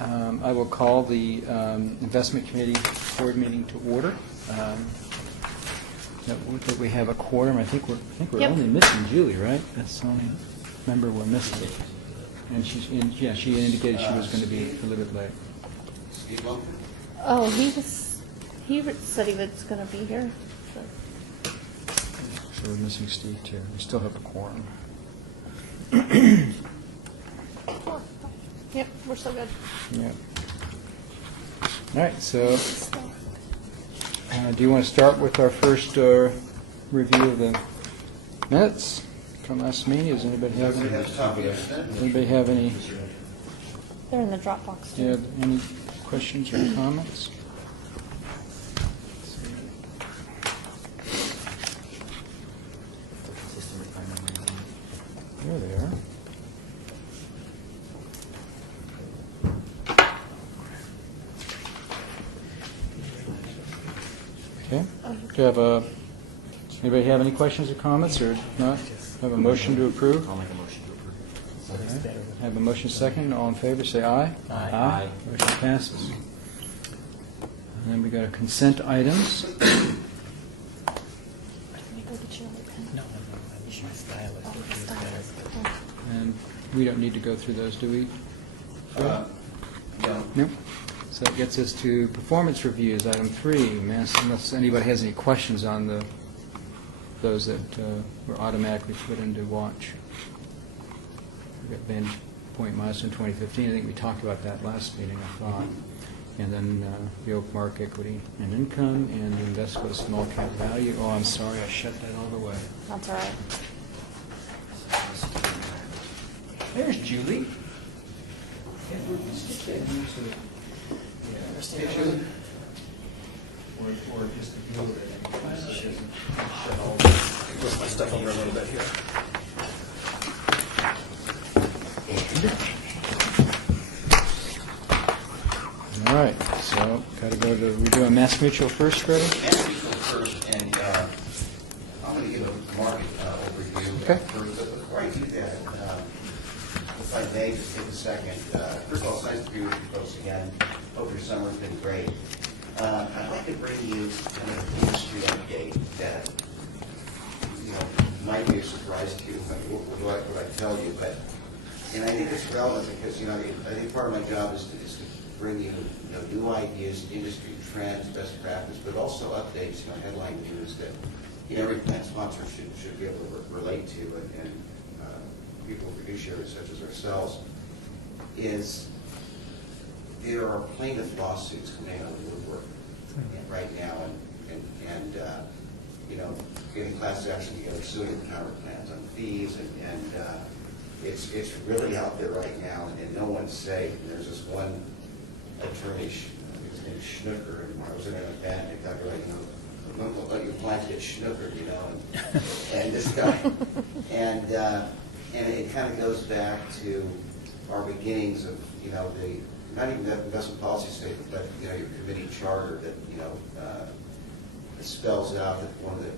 I will call the Investment Committee Board meeting to order. That we have a quorum. I think we're Yep. only missing Julie, right? That's the only member we're missing. And she indicated she was going to be a little bit late. Oh, he said he was going to be here. So we're missing Steve too. We still have a quorum. Yep, we're so good. Yeah. All right. So, do you want to start with our first review of the minutes from last meeting? Does anybody have any? They're in the Dropbox. Do you have any questions or comments? There they are. Okay. Do you have anybody have any questions or comments, or not? Have a motion to approve? I'll make a motion to approve. Okay. Have a motion second. All in favor, say aye. Aye. Motion passes. And then we got a consent items. Let me go get your other pen. No, I wish my stylus Oh, would the be stylus. better. And we don't need to go through those, do we? No. Nope. So that gets us to performance reviews, item 3, unless anybody has any questions on those that were automatically put into watch. We got Vantage Point Milestone 2015. I think we talked about that last meeting, I thought. And then the Oakmark Equity and Income, and the Invesco Small Cap Value. Oh, I'm sorry, I shut that all the way. That's all right. There's Julie. Or just ignore it. Move my stuff over a little bit here. All right, so got to go to, we doing Mass Mutual first, Freddie? Mass Mutual first, and I'm going to give a market overview Okay. first. But before I do that, if I may, just take a second. First of all, it's nice to be with you folks again. Hope your summer's been great. I'd like to bring you an industry update that, might be a surprise to you, what I tell you, but, and I think it's relevant because, I think part of my job is to bring you, new ideas, industry trends, best practice, but also updates, headline news that, every plan sponsor should be able to relate to, and people, fiduciaries such as ourselves, is there are plaintiff lawsuits coming out of the woodwork right now, and getting class action together, suing retirement plans on fees, and it's really out there right now, and no one's safe. And there's this one attorney, I think his name is Schnucker, and I was in an event, and they got really, won't let your clients get schnookered, and this guy, and it kind of goes back to our beginnings of, not even that investment policy statement, but, your committee charter that, it spells out that one of the,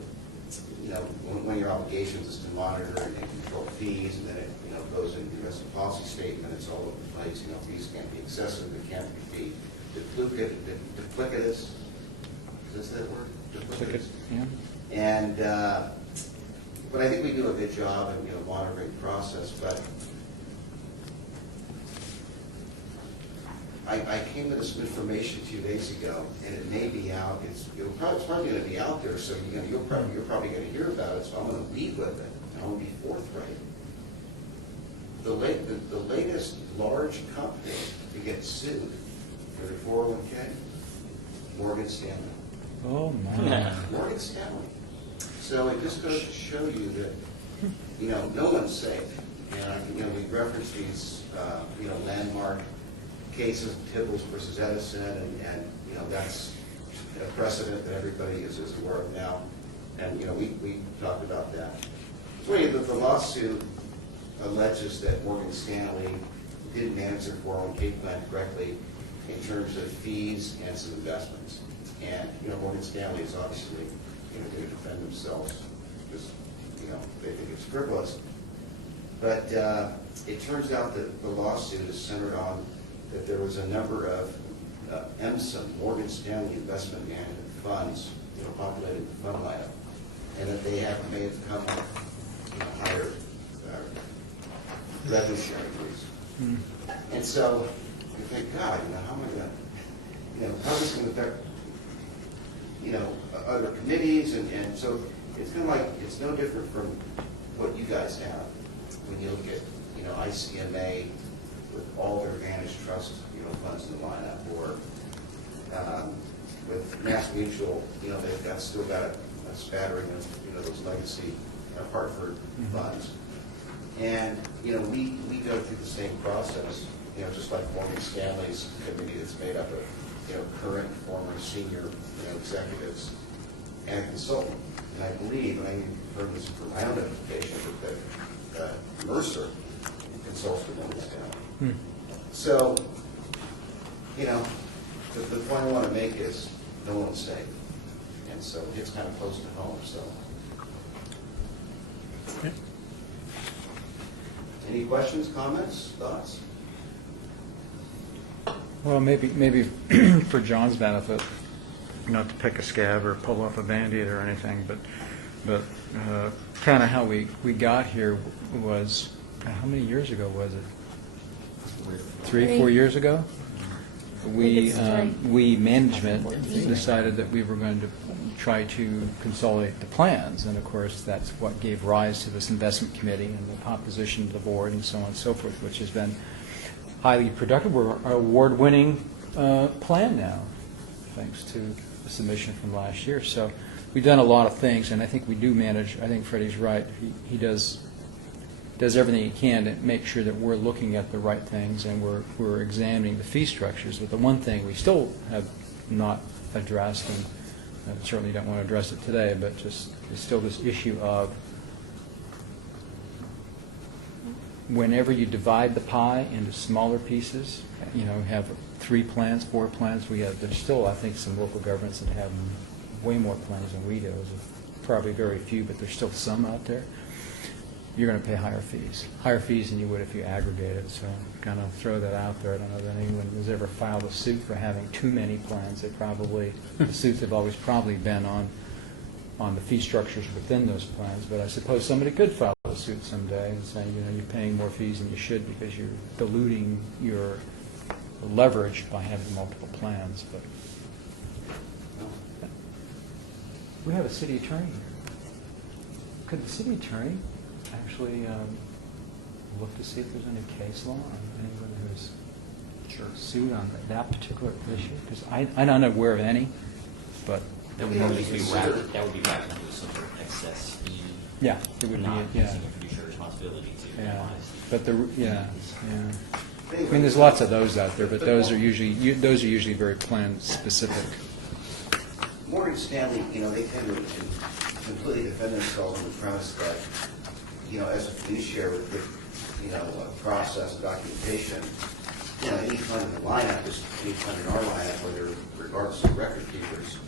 one of your obligations is to monitor and control fees, and then it, goes into the investment policy statement. It's all over the place. Fees can't be excessive, they can't be duplicitous. Is that word? Duplicitous. Yeah. And, but I think we do a good job in, monitoring the process, but I came with some information 2 days ago, and it may be out. It's probably going to be out there, so you're probably going to hear about it. So I'm going to lead with it. I want to be forthright. The latest large company to get sued for their 401k, Morgan Stanley. Oh, my. Morgan Stanley. So it just goes to show you that, no one's safe. And we reference these, landmark cases, Tibbles versus Edison, and that's a precedent that everybody is aware of now. And we talked about that. So the lawsuit alleges that Morgan Stanley didn't manage their 401k plan correctly in terms of fees and some investments. And Morgan Stanley is obviously going to defend themselves because they think it's frivolous. But it turns out that the lawsuit is centered on that there was a number of MSIM, Morgan Stanley Investment Management funds, populated the fund lineup, and that they haven't made it come up, higher revenue sharing fees. And so you think, God, how am I going to, how is this going to affect, other committees? And so it's kind of like, it's no different from what you guys have when you look at, ICMA with all their Advantage Trust, funds in the lineup, or with Mass Mutual, they've still got a spattering of, those legacy Hartford funds. And, we go through the same process, just like Morgan Stanley's committee that's made up of, current, former, senior, executives and consultant. And I believe, and I heard this from my own identification, that Mercer consults with Morgan Stanley. So, the point I want to make is no one's safe. And so it's kind of close to home, so. Okay. Any questions, comments, thoughts? Well, maybe for John's benefit, not to pick a scab or pull up a Band-Aid or anything, but kind of how we got here was, how many years ago was it? 3, 4 years ago? We management decided that we were going to try to consolidate the plans, and of course that's what gave rise to this investment committee and the composition of the board and so on and so forth, which has been highly productive. We're an award-winning plan now, thanks to the submission from last year. So we've done a lot of things, and I think we do manage. I think Freddie's right. He does everything he can to make sure that we're looking at the right things and we're examining the fee structures. But the one thing we still have not addressed, and I certainly don't want to address it today, but just is still this issue of whenever you divide the pie into smaller pieces, have 3 plans, 4 plans, there's still, I think, some local governments that have way more plans than we do. There's probably very few, but there's still some out there. You're going to pay higher fees than you would if you aggregated. So kind of throw that out there. I don't know that anyone has ever filed a suit for having too many plans. The suits have always probably been on the fee structures within those plans. But I suppose somebody could file a suit someday and say, you're paying more fees than you should because you're diluting your leverage by having multiple plans. But we have a city attorney here. Could the city attorney actually look to see if there's any case law on anyone who's sued on that particular issue? Because I'm not aware of any, but That would be wrapped into some sort of excess fee. yeah, it would not be using a fiduciary responsibility to yeah. minimize. But I mean, there's lots of those out there, but those are usually very plan specific. Morgan Stanley, they tend to completely defend themselves on the premise that, as a fiduciary with good, process and documentation, any fund in the lineup is any fund in our lineup, whether regardless of record keepers,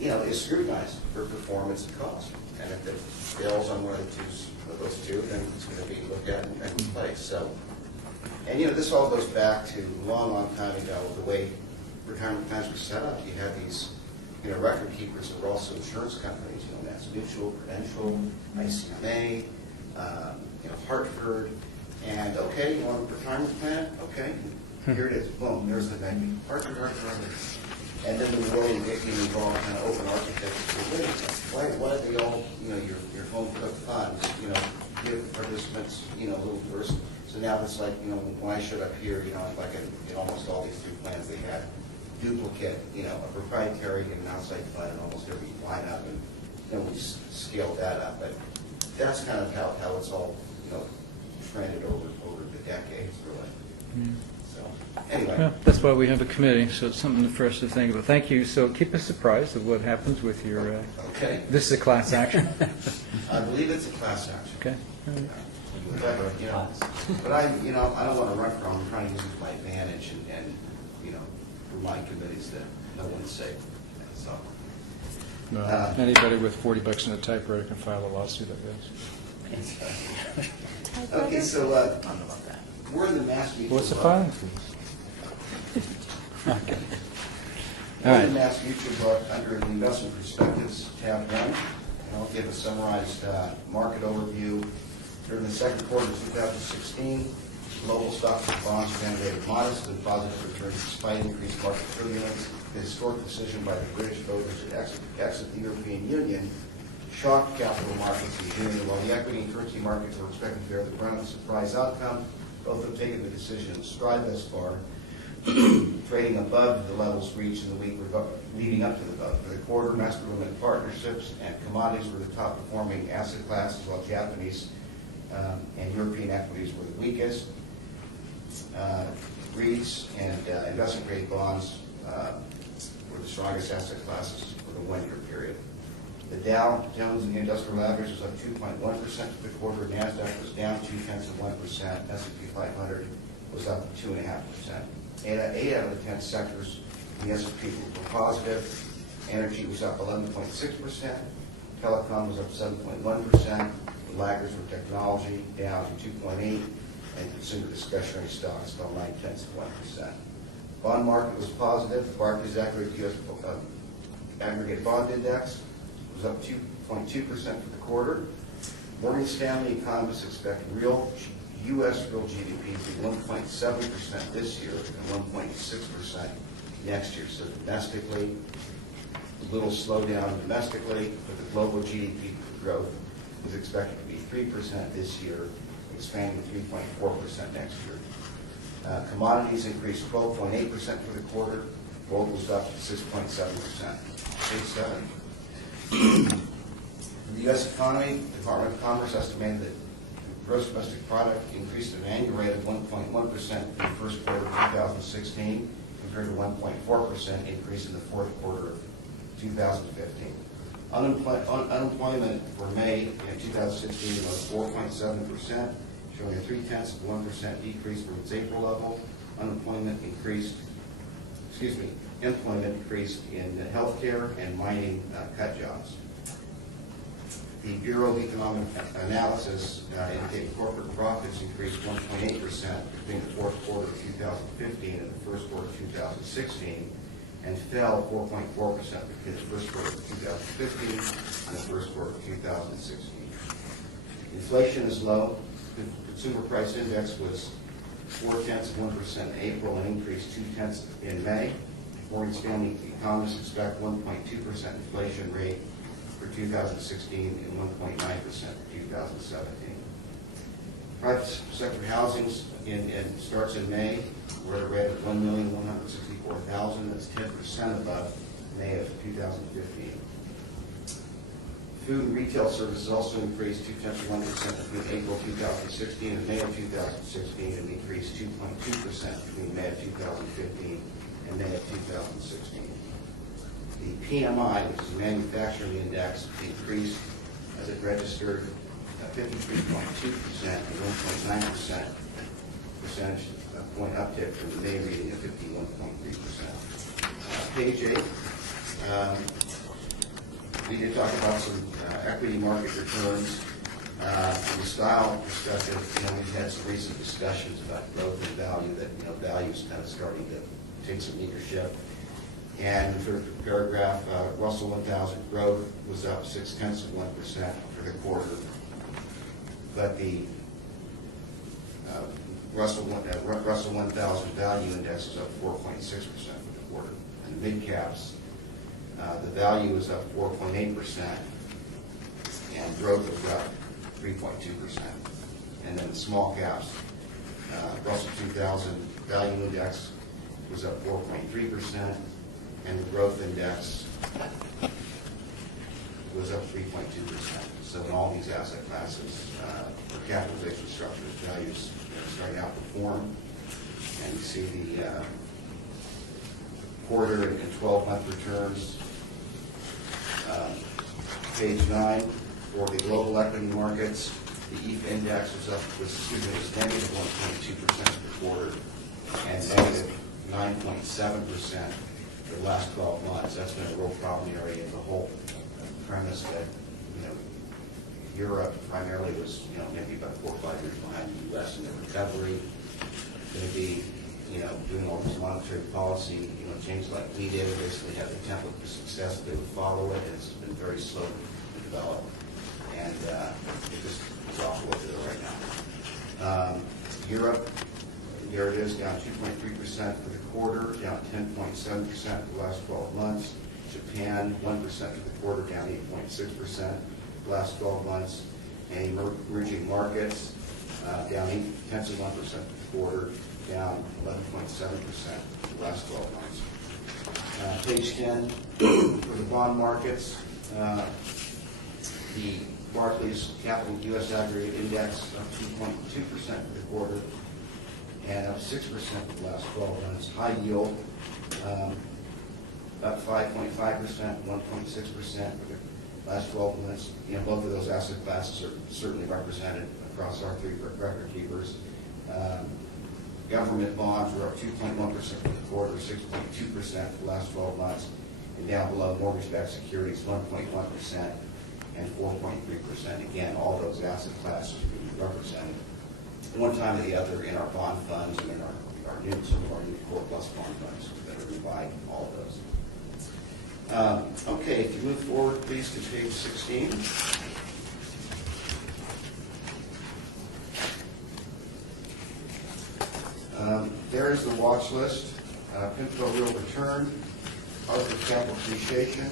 is scrutinized for performance and cost. And if it fails on one of those two, then it's going to be looked at and replaced. So, and this all goes back to a long time ago, the way retirement plans were set up. You had these record keepers that were also insurance companies, Mass Mutual, Prudential, ICMA, Hartford, and okay, you want a retirement plan? Okay, here it is. Boom, there's the menu. Hartford. And then the world you all kind of open architecture. Why do they all, your home cooked funds, give participants, a little first. So now it's like, when I showed up here, like in almost all these 3 plans, they had duplicate, a proprietary and an outside fund in almost every lineup, and we scaled that up. But that's kind of how it's all, trended over the decades, really. So, anyway. Well, that's why we have a committee, so it's something for us to think about. Thank you. So keep us apprised of what happens with your. Okay. This is a class action. I believe it's a class action. Okay. All right. But I don't want to run from. I'm trying to use it to my advantage and remind committees that no one's safe. So. No, anybody with $40 in a typewriter can file a lawsuit, I guess. Okay, so I don't know about that. we're in the Mass Mutual. What's the filing fee? Okay. All right. Mass Mutual book under the investment perspectives, tab 1, and I'll give a summarized market overview. During the second quarter of 2016, global stocks and bonds generated modest and positive returns despite increased market turbulence. The historic decision by the British voters to exit the European Union shocked capital markets in June. While the equity and currency markets were expected to bear the brunt of the surprise outcome, both have taken the decision in stride thus far, trading above the levels reached in the week leading up to the vote. For the quarter, master limited partnerships and commodities were the top performing asset classes, while Japanese and European equities were the weakest. REITs and investment-grade bonds were the strongest asset classes for the one-year period. The Dow Jones and the industrial average was up 2.1% for the quarter. NASDAQ was down 0.2%. S&P 500 was up 2.5%. 8 out of the 10 sectors in the S&P were positive. Energy was up 11.6%. Telecom was up 7.1%. The laggards were technology, down to 2.8%, and consumer discretionary stocks fell 0.9%. Bond market was positive. The Barclays Aggregate U.S. Aggregate Bond Index was up 2.2% for the quarter. Morgan Stanley economists expect U.S. real GDP to be 1.7% this year and 1.6% next year. So domestically, a little slowdown domestically, but the global GDP growth is expected to be 3% this year, expanding to 3.4% next year. Commodities increased 12.8% for the quarter. Gold was up 6.7%. Page 7. The U.S. economy, the Department of Commerce estimated that gross domestic product increased at an annual rate of 1.1% in the first quarter of 2016 compared to 1.4% increase in the fourth quarter of 2015. Unemployment for May in 2016 was 4.7%, showing a 0.3% decrease from its April level. Employment increased in healthcare and mining cut jobs. The Bureau of Economic Analysis indicated corporate profits increased 1.8% between the fourth quarter of 2015 and the first quarter of 2016, and fell 4.4% between the first quarter of 2015 and the first quarter of 2016. Inflation is low. The Consumer Price Index was 0.4% in April and increased 0.2% in May. Morgan Stanley economists expect 1.2% inflation rate for 2016 and 1.9% for 2017. Private sector housing starts in May. We're at a rate of 1,164,000. That's 10% above May of 2015. Food and retail services also increased 0.2% between April 2016 and May of 2016, and increased 2.2% between May of 2015 and May of 2016. The PMI, which is the manufacturing index, increased as it registered 53.2% and 1.9% percentage point uptick from the May reading of 51.3%. Page 8. We did talk about some equity market returns. From a style perspective, we've had some recent discussions about growth and value, that value is kind of starting to take some leadership. And for the paragraph, Russell 1000 growth was up 0.6% for the quarter, but the Russell 1000 value index is up 4.6% for the quarter. And the mid caps, the value is up 4.8%, and growth was up 3.2%. And then the small caps, Russell 2000 value index was up 4.3%, and the growth index was up 3.2%. So in all these asset classes, for capitalization structures, values starting to outperform. And you see the quarter and 12-month returns. Page 9, for the global equity markets, the EAFE index was negative 1.2% for the quarter and negative 9.7% for the last 12 months. That's been a real problem area in the whole premise that Europe primarily was maybe about 4 or 5 years behind the U.S. in the recovery. Going to be doing all this monetary policy, changes like we did, basically have the template for success, they would follow it. It's been very slow to develop, and it just is off what they're right now. Europe, there it is, down 2.3% for the quarter, down 10.7% for the last 12 months. Japan, 1% for the quarter, down 8.6% the last 12 months. And emerging markets, down 0.8% for the quarter, down 11.7% for the last 12 months. Page 10, for the bond markets, the Barclays Capital U.S. Aggregate Index up 2.2% for the quarter and up 6% for the last 12 months. High yield up 5.5%, 1.6% for the last 12 months. Both of those asset classes are certainly represented across our three record keepers. Government bonds were up 2.1% for the quarter, 6.2% for the last 12 months, and down below mortgage-backed securities 1.1% and 4.3%. Again, all those asset classes are represented one time or the other in our bond funds and in some of our new Core Plus bond funds that are provide all of those. Okay, if you move forward, please, to page 16. There is the watch list. PIMCO Real Return, Hartford Capital Appreciation,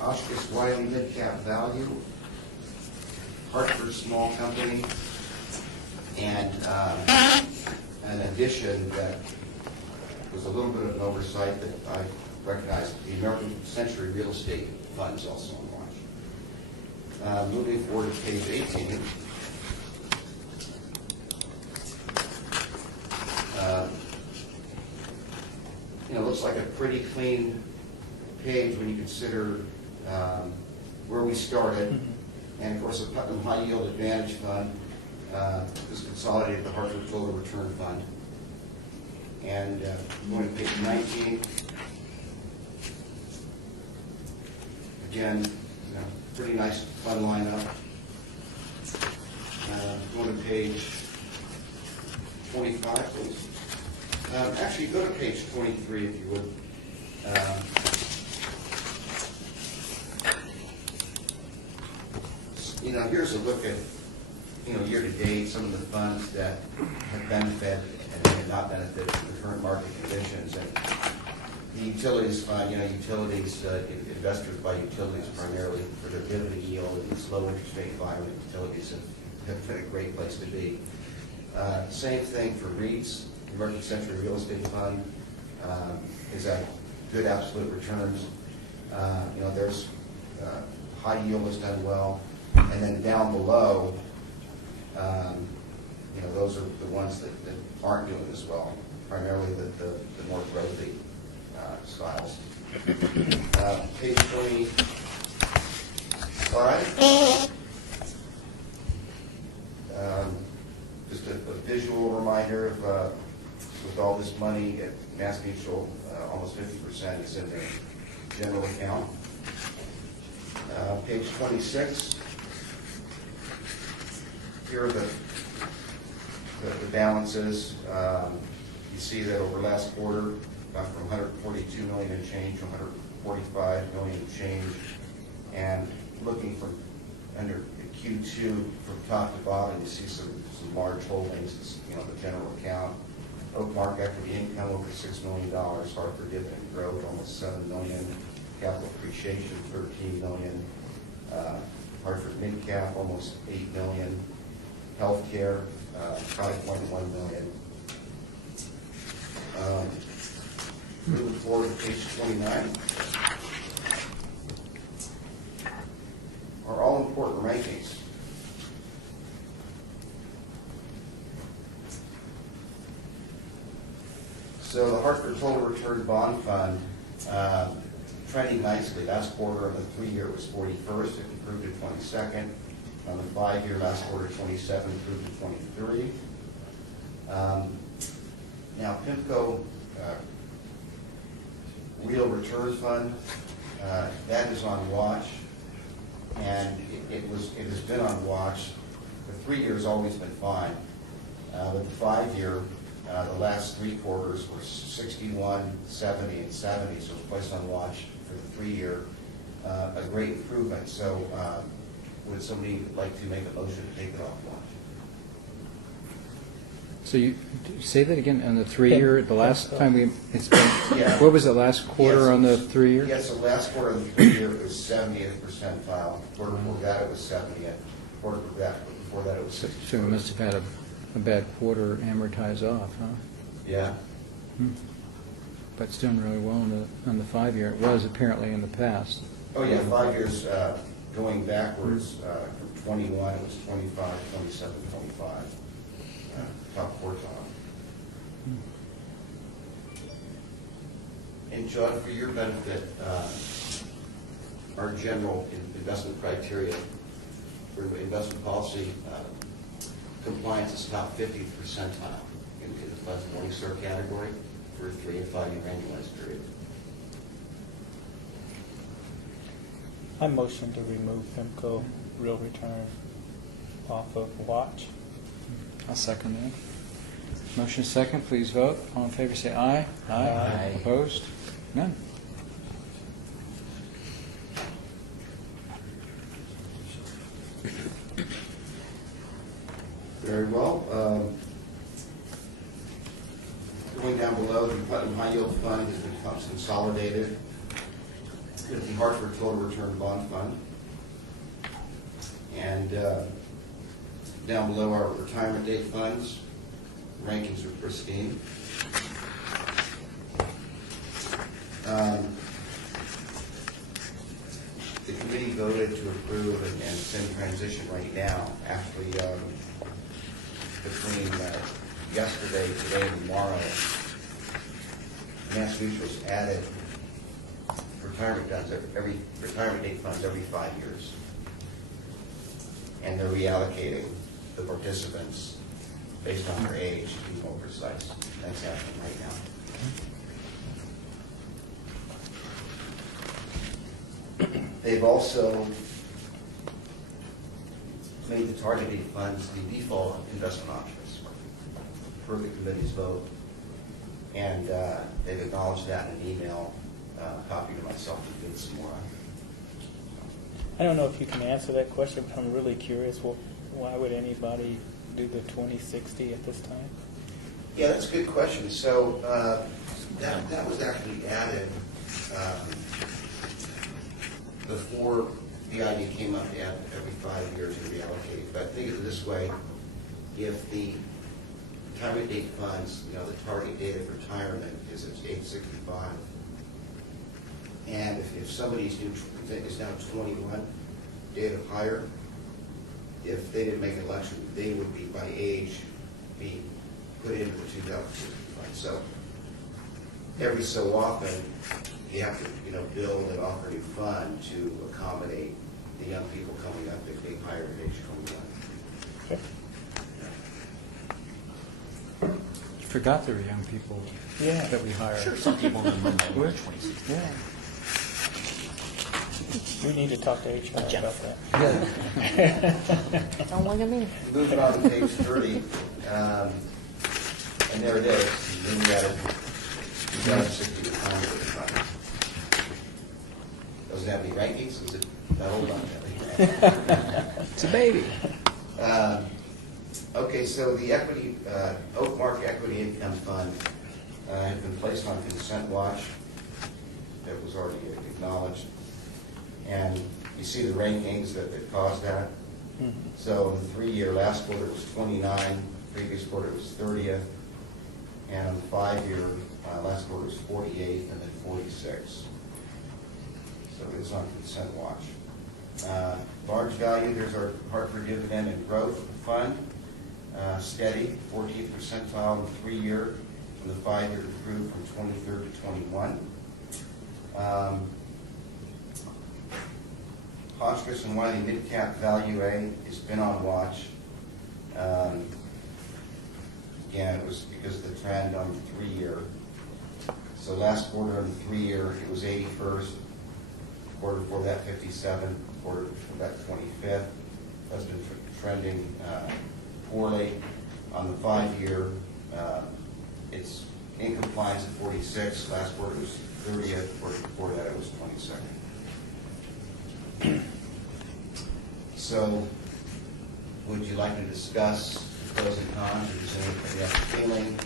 Oshkosh Wiley Mid Cap Value, Hartford Small Company, and an addition that was a little bit of an oversight that I recognized, the American Century Real Estate Fund is also on watch. Moving forward to page 18. Looks like a pretty clean page when you consider where we started. And of course, the Putnam High Yield Advantage Fund is consolidated with the Hartford Total Return Fund. And going to page 19. Again, pretty nice fund lineup. Going to page 25, please. Actually, go to page 23 if you would. Here's a look at, year to date, some of the funds that have benefited and have not benefited from the current market conditions. And the utilities fund, utilities, investors buy utilities primarily for their dividend yield in this low interest rate environment. Utilities have been a great place to be. Same thing for REITs. The American Century Real Estate Fund is at good absolute returns. There's high yield has done well, and then down below, those are the ones that aren't doing as well. Primarily the more growthy styles. Page 25. Just a visual reminder of with all this money at Mass Mutual, almost 50% is in the general account. Page 26. Here are the balances. You see that over last quarter, from 142 million and change to 145 million and change. And looking from under Q2 from top to bottom, you see some large holdings, the general account. Oakmark equity income over $6 million, Hartford dividend growth almost $7 million, capital appreciation $13 million, Hartford mid cap almost $8 million, healthcare $5.1 million. Moving forward to page 29. Our all-important rankings. So the Hartford Total Return Bond Fund, trending nicely. Last quarter on the 3-year was 41st, it improved to 22nd. On the 5-year, last quarter 27, improved to 23. Now PIMCO Real Return Fund, that is on watch, and it has been on watch. The 3-year has always been fine, but the 5-year The last three quarters were 61, 70, and 70, so it's placed on watch for the 3-year. A great improvement. So would somebody like to make a motion to take it off watch? So you say that again, on the 3-year, the last time it's been, Yeah. what was it, last quarter Yes. on the 3-year? Yes, the last quarter of the 3-year it was 70th percentile. Quarter before that it was 70th. Quarter before that it was 60. So we must have had a bad quarter amortize off, huh? Yeah. But it's doing really well on the 5-year. It was apparently in the past. Oh, yeah, 5 years going backwards from 21, it was 25, 27, 25. Top quartile. And John, for your benefit, our general investment criteria for investment policy compliance is top 50th percentile in the Pleasant Morningstar category for a 3 and 5 year annualized period. I motion to remove PIMCO real return off of watch. I'll second that. Motion second, please vote. All in favor say aye. Aye. Opposed? None. Very well. Going down below, the Putnam High Yield Fund has been consolidated with the Hartford Total Return Bond Fund. And down below our retirement date funds, rankings are pristine. The committee voted to approve, and it's in transition right now, actually, between yesterday, today, and tomorrow, MassMutual's added retirement date funds every 5 years. And they're reallocating the participants based on their age, to be more precise. That's happening right now. They've also made the target date funds the default investment options per the committee's vote. And they've acknowledged that in an email, copy to myself to give some more on. I don't know if you can answer that question, but I'm really curious. Why would anybody do the 2060 at this time? Yeah, that's a good question. So that was actually added before the idea came up to add every 5 years to reallocate. But think of it this way: if the retirement date funds, the target date of retirement is at age 65, and if somebody is now 21, date of hire, if they didn't make an election, they would be by age be put into the 2060 fund. So every so often, you have to build and offer a new fund to accommodate the young people coming up if they hire at age 21. Okay. Forgot there were young people Yeah. that we hired. Sure, some people remember What? 26. Yeah. We need to talk to HR Jeff. about that. Don't look at me. Moving on to page 30, and there it is. Then we added 2060 retirement fund. Doesn't have any rankings. Is it that old on that? It's a baby. Okay, so the equity, Oakmark Equity Income Fund has been placed on consent watch. That was already acknowledged. And you see the rankings that caused that. So in the 3-year, last quarter it was 29, previous quarter it was 30th, and in the 5-year, last quarter was 48th, and then 46. So it is on consent watch. Large value, there's our Hartford Dividend and Growth Fund, steady, 14th percentile in the 3-year, and the 5-year improved from 23rd to 21. Hotchkiss and Wiley Mid-Cap Value A has been on watch. Again, it was because of the trend on the 3-year. So last quarter on the 3-year, it was 81st. Quarter before that, 57. Quarter before that, 25th. That's been trending poorly. On the 5-year, It's in compliance at 46, last quarter was 30th, quarter before that it was 22nd. So, would you like to discuss the pros and cons, or does anybody have a feeling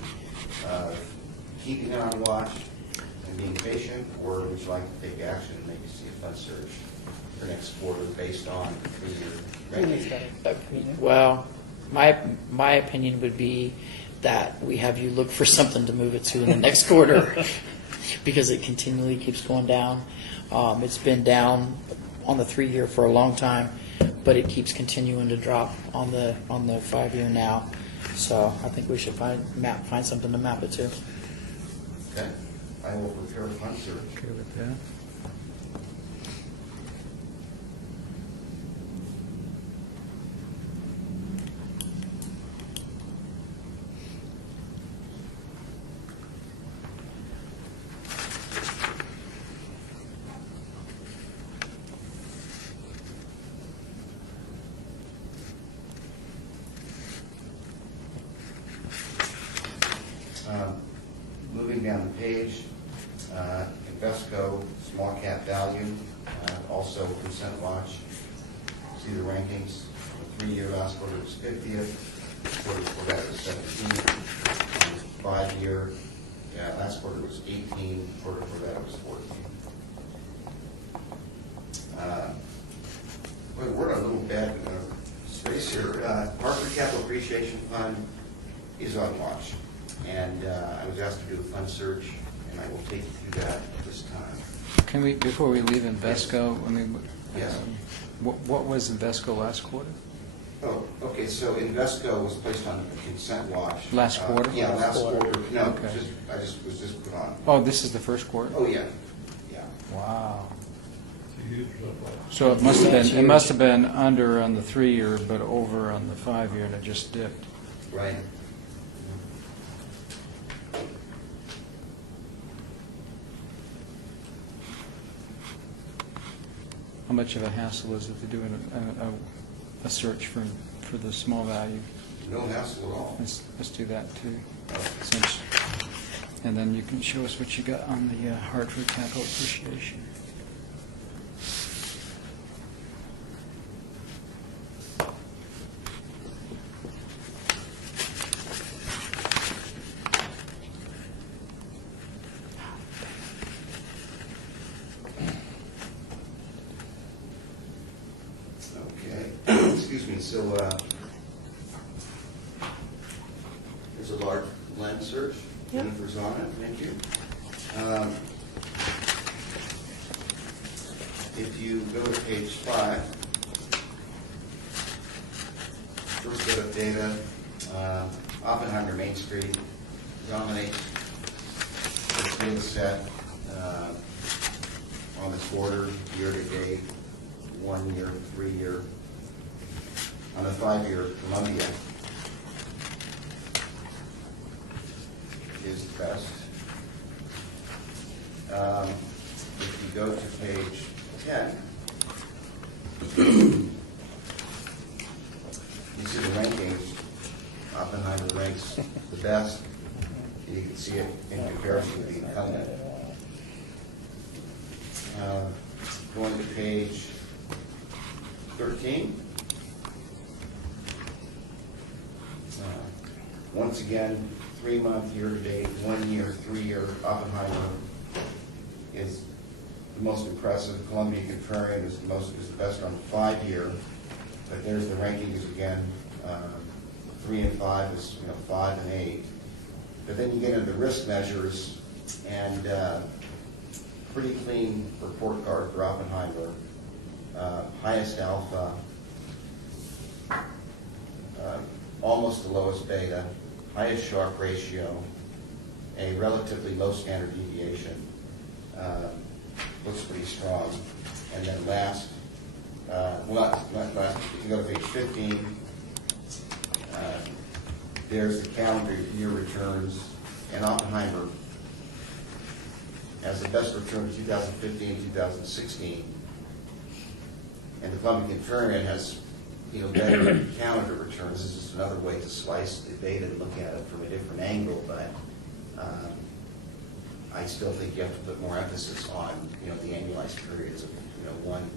of keeping it on watch and being patient, or would you like to take action and maybe see a fund surge for next quarter based on your ranking? Well, my opinion would be that we have you look for something to move it to in the next quarter because it continually keeps going down. It's been down on the 3-year for a long time, but it keeps continuing to drop on the 5-year now. So I think we should find something to map it to. Okay, I will prepare a fund surge. Okay with that? Moving down the page, Invesco, small cap value, also consent watch. See the rankings. The 3-year last quarter was 50th, quarter before that was 17th. 5-year, last quarter was 18, quarter before that was 14. We're in a little bad space here. Hartford Capital Appreciation Fund is on watch. And I was asked to do a fund search, and I will take you through that at this time. Can we, before we leave Invesco, I mean, Yes. what was Invesco last quarter? Oh, okay, so Invesco was placed on the consent watch. Last quarter? Yeah, last quarter. No, Okay. I was just put on. Oh, this is the first quarter? Oh, yeah, yeah. Wow. So it must have been under on the 3-year, but over on the 5-year, and it just dipped. Right. How much of a hassle is it to do a search for the small value? No hassle at all. Let's do that too. And then you can show us what you got on the Hartford Capital Appreciation. Okay, excuse me, so there's a large blend search. Yep. Jennifer's on it, thank you. If you go to page 5, first bit of data, Oppenheimer Main Street dominates this data set on the quarter, year-to-date, 1 year, 3 year. On the 5-year, Columbia is the best. If you go to page 10, you see the rankings. Oppenheimer ranks the best. You can see it in comparison with the incumbent. Going to page 13. Once again, 3-month, year-to-date, 1 year, 3 year, Oppenheimer is the most impressive. Columbia Contrarian is the best on the 5-year. But there's the rankings again. 3 and 5 is 5 and 8. But then you get into the risk measures, and pretty clean report card for Oppenheimer. Highest alpha, almost the lowest beta, highest Sharpe ratio, a relatively low standard deviation. Looks pretty strong. And then last, if you go to page 15, there's the calendar year returns, and Oppenheimer has the best return in 2015, 2016. And the Columbia Contrarian has better calendar returns. This is another way to slice the data and look at it from a different angle, but I still think you have to put more emphasis on, the annualized periods of, 1,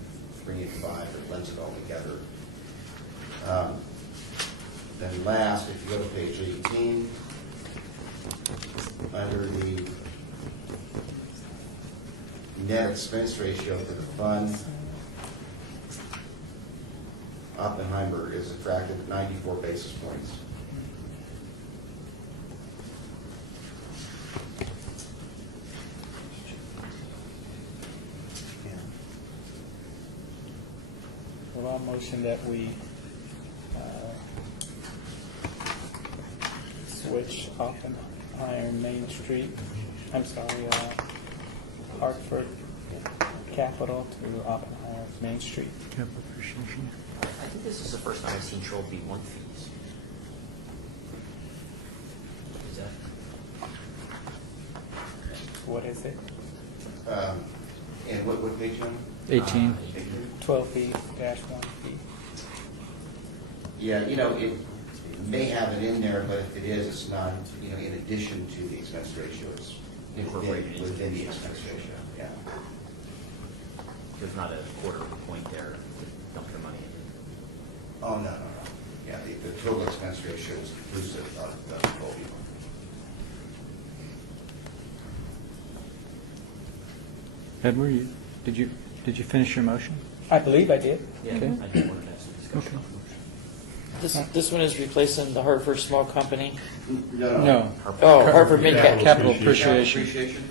3, and 5, that blends it all together. Then last, if you go to page 18, under the net expense ratio for the fund, Oppenheimer is attractive at 94 basis points. Well, I'll motion that we switch Oppenheimer Main Street, Hartford Capital to Oppenheimer Main Street. Capital appreciation. I think this is the first time I've seen Troll B1 fees. Is that? What is it? And what page on? 18. 12B-1B. Yeah, it may have it in there, but if it is, it's not, in addition to the expense ratio, it's Incorporated within the expense ratio, yeah. There's not a quarter of a point there to dump your money in. Oh, no. Yeah, the total expense ratio is inclusive of the whole. Edward, did you finish your motion? I believe I did. Yeah, Okay. I just wanted to have some discussion on the motion. This one is replacing the Hartford Small Company. No. Oh, Hartford Mid Cap. Capital appreciation. Appreciation?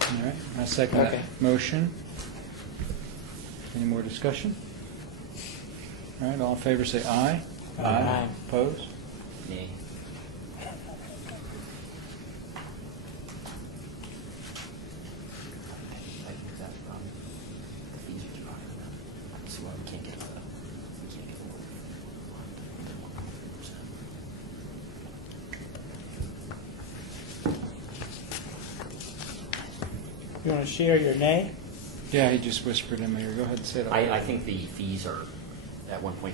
All right, I second Okay. that motion. Any more discussion? All right, all in favor say aye. Aye. Opposed? Nay. I think that the fees are too high for that. That's why we can't get the. You want to share your nay? Yeah, he just whispered in my ear. Go ahead and say that. I think the fees are at 1.3%,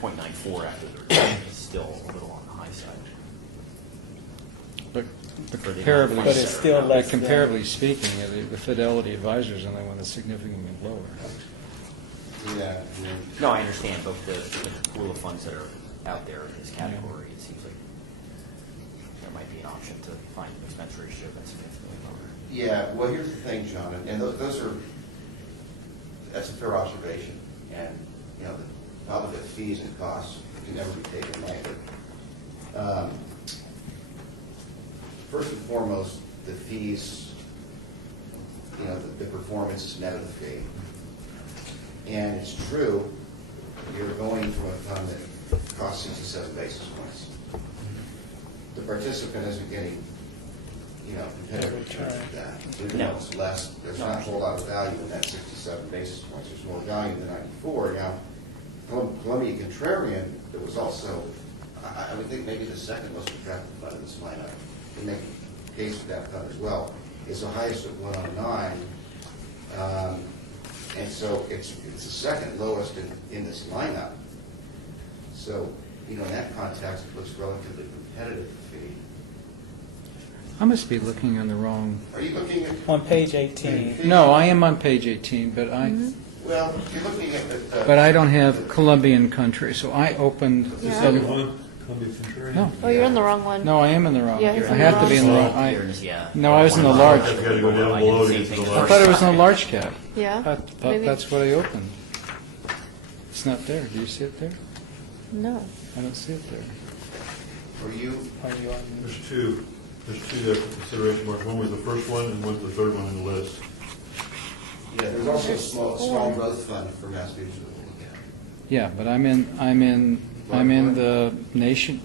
0.94 after they're still a little on the high side. But For the comparably, amount of But it's still but less than- comparably speaking, the Fidelity Advisors and the one that's significantly lower. Yeah. No, I understand, but the pool of funds that are out there in this category, it seems like there might be an option to find an expense ratio that's significantly lower. Yeah, well, here's the thing, John, and that's a fair observation. And, the public fees and costs can never be taken lightly. First and foremost, the fees, the performance is net of the fee. And it's true, you're going from a fund that costs 67 basis points. The participant isn't getting, competitive return for that. Even though it's less, there's not a whole lot of value in that 67 basis points. There's more value than 94. Now, Columbia Contrarian, there was also, I would think maybe the second most attractive fund in this lineup, to make a case for that fund as well, is the highest at 109. And so it's the second lowest in this lineup. So, in that context, it looks relatively competitive fee. I must be looking on the wrong. Are you looking at? On page 18. No, I am on page 18, but Well, you're looking at the. but I don't have Columbian Country, so I opened. Yeah. Second one, Columbia Contrarian. No, Oh, you're in the wrong one. no, I am in the wrong. Yeah, he's I in the have to be in the wrong. wrong. Yours, yeah. No, I was in the large. I've got to go down I did below the to same get to the thing. I large. thought it was in the large cap. Yeah? I thought Maybe- that's what I opened. It's not there. Do you see it there? No. I don't see it there. Are you? Are you on? There's two there for consideration marks. One was the first one and one's the third one in the list. Yeah, there's also a There's small four. growth fund for Massachusetts. We'll look at. Yeah, but I'm in the nation.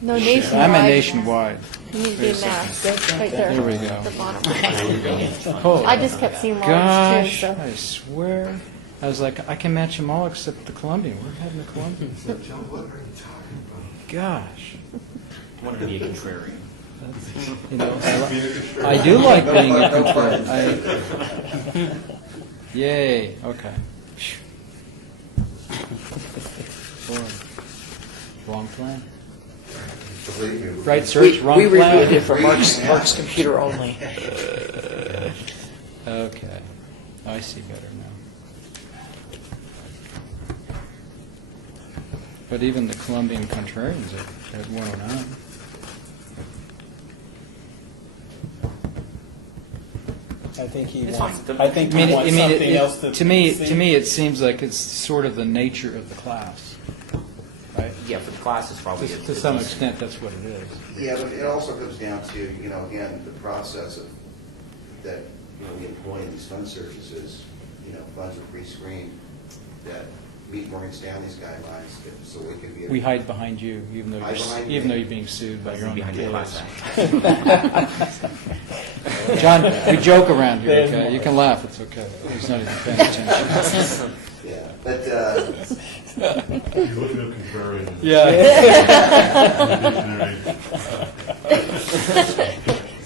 No, nationwide. I'm in nationwide. You need to do math. Right there. There we go. At the bottom. Oh, I just kept seeing large gosh, too, so. I swear. I was like, I can match them all except the Columbian. We're having the Columbian. John, what are you talking about? Gosh. I wanted to be a contrarian. You know, I do like being a contrarian. Yay, okay. Boy, wrong plan. Believe me. Right search, wrong We plan? reviewed it for Mark's computer only. Okay, I see better now. But even the Colombian contrarians at 109. I think he It's wants, fine. I think I mean, he wants something else to me, see. it seems like it's sort of the nature of the class, right? Yeah, for the class, it's probably. To some extent, that's what it is. Yeah, but it also comes down to, again, the process of, that, we employ in these fund searches is, funds are pre-screened that meet Morgan Stanley's guidelines, so we can be. We hide behind you, even though Hide behind even me. though you're being sued by your own Behind the employees. class act. John, we joke around here, okay? You can laugh, it's okay. He's not even paying attention. Yeah, but, You're looking at contrarian. Yeah.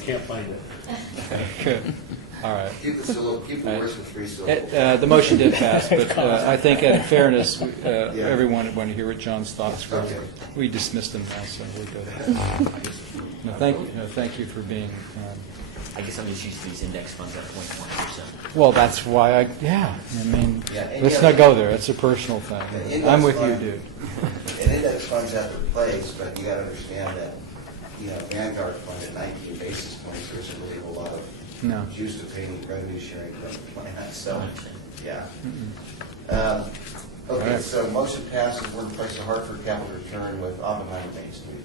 Can't find it. Good. All right. keep the words with three syllables. The motion did pass, but I think in fairness, everyone would want to hear what John's thoughts were. Okay. We dismissed them now, so we're good. No, thank you for being, I guess I'm just used to these index funds at 0.1%. well, that's why I mean, Yeah, and let's yeah, not go there. It's a personal thing. The index I'm with you, fund- dude. And index funds have their place, but you got to understand that, Vanguard fund at 19 basis points, there isn't really a whole lot of No. juice to pay any revenue sharing from the plan, so, yeah. All Okay, right. so motion passes, we're in place of Hartford capital return with Oppenheimer Main Street.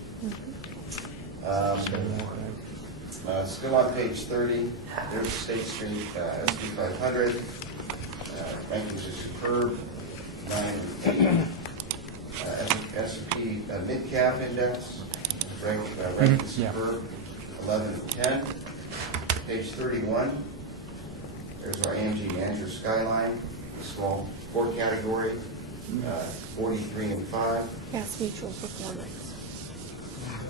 Still on page 30, there's State Street, SP 500, rankings are superb, 9 and 8. S&P mid-cap index, rankings Yeah. superb, 11 and 10. Page 31, there's our AMG Manager Skyline, the small 4 category, 43 and 5. Gas mutual performance.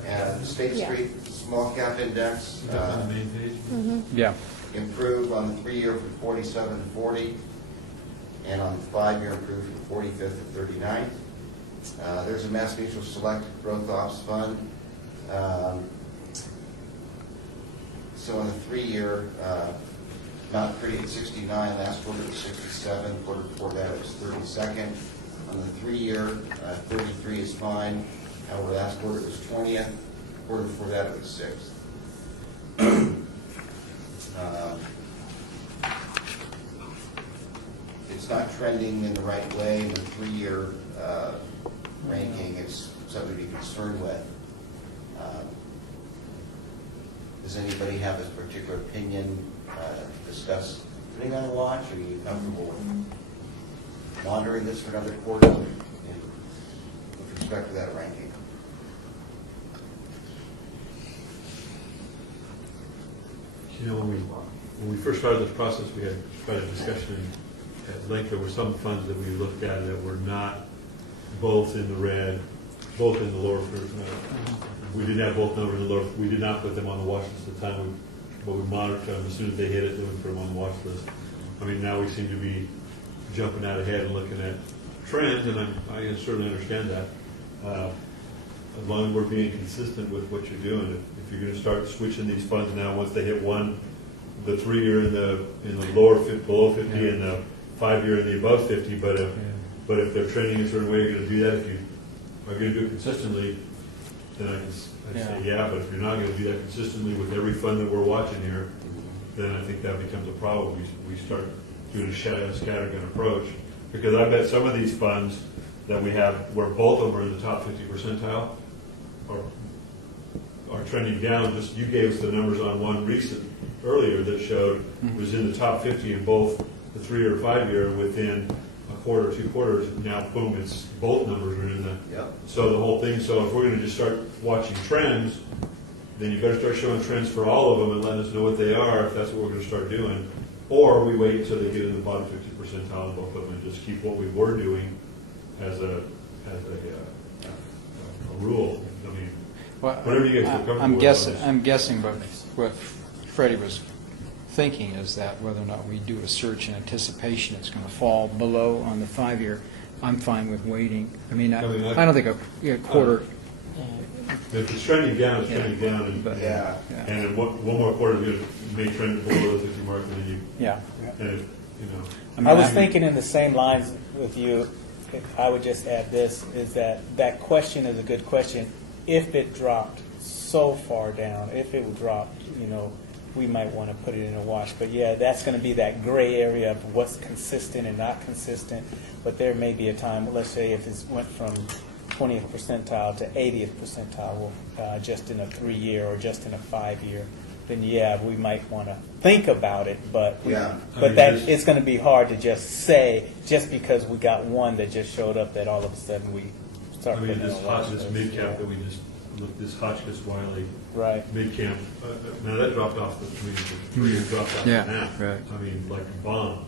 And State Yeah. Street Small Cap Index, Is that on the main page? Yeah. improved on the 3-year from 47 to 40, and on the 5-year improved from 45th to 39th. There's a Mass Mutual Select Growth Ops Fund. So on the 3-year, Mount Pretty at 69, last quarter was 67, quarter before that it was 32nd. On the 3-year, 33 is fine. However, last quarter it was 20th, quarter before that it was 6th. It's not trending in the right way in the 3-year ranking. It's something to be concerned with. Does anybody have a particular opinion discuss putting on a watch? Are you comfortable with monitoring this for another quarter with respect to that ranking? When we first started this process, we had quite a discussion at length. There were some funds that we looked at that were not both in the red, both in the lower. We didn't have both numbers in the lower. We did not put them on the watch list at the time, but we monitored them. As soon as they hit it, then we put them on the watch list. I mean, now we seem to be jumping out ahead and looking at trends, and I can certainly understand that. As long as we're being consistent with what you're doing, if you're going to start switching these funds now, once they hit the 3-year in the lower below 50 and the 5-year in the above 50, but if they're trending a certain way, you're going to do that. If you are going to do it consistently, then I'd say yeah. But if you're not going to do that consistently with every fund that we're watching here, then I think that becomes a problem. We start doing a scattergun approach, because I bet some of these funds that we have, where both of them are in the top 50 percentile, are trending down. Just you gave us the numbers on one recent earlier that showed it was in the top 50 in both the 3-year and 5-year, and within a quarter, 2 quarters, now boom, it's both numbers are in the. Yep. So the whole thing. So if we're going to just start watching trends, then you better start showing trends for all of them and letting us know what they are, if that's what we're going to start doing. Or we wait until they get in the bottom 50 percentile in both of them and just keep what we were doing as a rule. I mean, Well, whatever you guys feel comfortable I'm with. guessing what Freddie was thinking is that whether or not we do a search in anticipation it's going to fall below on the 5-year, I'm fine with waiting. I mean, I don't think a quarter, If it's trending down, it's trending down, and, But- Yeah. and then one more quarter, it may trend below the 50 mark, and then you, Yeah. and if, you know. mean, I was I'm- thinking in the same lines with you, if I would just add this, is that question is a good question. If it dropped so far down, if it dropped, we might want to put it in a wash. But yeah, that's going to be that gray area of what's consistent and not consistent. But there may be a time, let's say if it went from 20th percentile to 80th percentile, just in a 3-year or just in a 5-year, then yeah, we might want to think about it. But Yeah. I mean, that this- it's going to be hard to just say just because we got one that just showed up that all of a sudden we start I mean, putting in this a watch this list. mid-cap that we just looked, this Hotchkiss Wiley Right. mid-cap, now that dropped off, the 3 years dropped off Yeah, in half. right. I mean, like a bomb.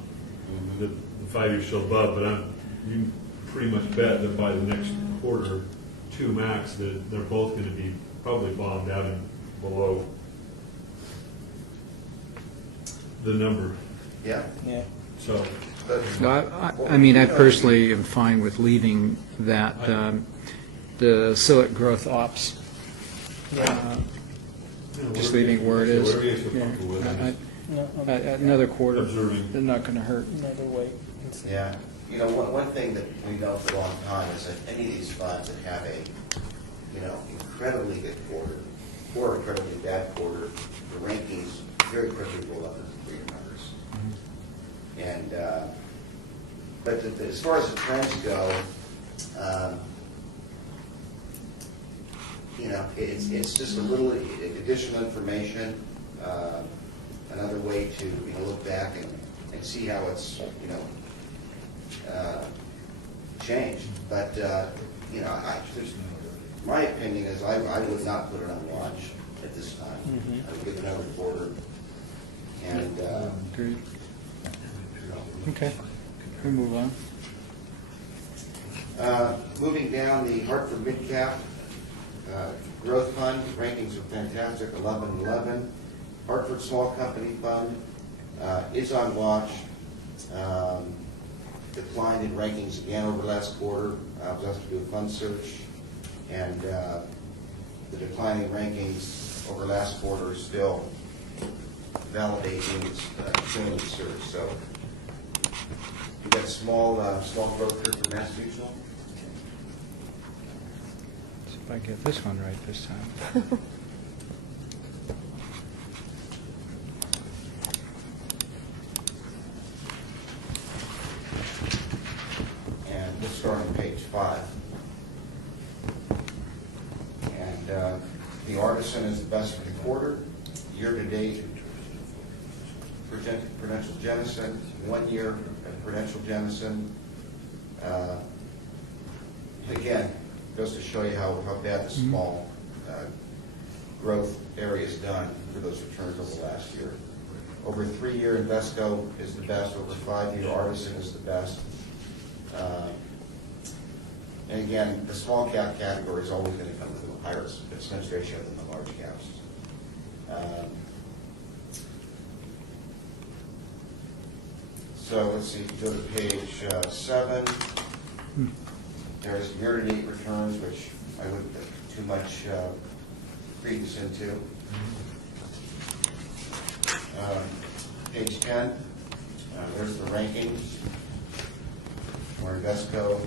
The 5 years still above, but you pretty much bet that by the next quarter, 2 max, that they're both going to be probably bombed out and below the number. Yeah. Yeah. So, But- No, I mean, I personally am fine with leaving that, the Silt Growth Ops, Yeah. you know, just whatever leaving where it is. Whatever you feel Yeah. comfortable with. I'm No, just Another quarter, Observing. they're not going to hurt. another way. Yeah, one thing that we know for a long time is that any of these funds that have a, incredibly good quarter or incredibly bad quarter, the rankings very quickly roll up into 3 numbers. And, but as far as the trends go, it's just a little additional information, another way to, look back and see how it's, changed. But, my opinion is I would not put it on watch at this time. Mhm. I would give it another quarter. And, Agreed. Okay, we move on. Moving down, the Hartford Mid-Cap Growth Fund, rankings are fantastic, 11-11. Hartford Small Company Fund is on watch. Declined in rankings again over last quarter. I was asked to do a fund search, and the declining rankings over last quarter still validating its trailing search. So we got small growth here for Mass Mutual. See if I get this one right this time. And we'll start on page 5. And the Artisan is the best for the quarter. Year-to-date, Prudential Jennison, 1 year at Prudential Jennison. Again, goes to show you how bad the small growth area is done for those returns over the last year. Over 3-year, Invesco is the best. Over 5-year, Artisan is the best. And again, the small cap category is always going to come with a higher expense ratio than the large caps. So let's see, if you go to page 7, there's year-to-date returns, which I wouldn't put too much credence into. Page 10, there's the rankings, where Invesco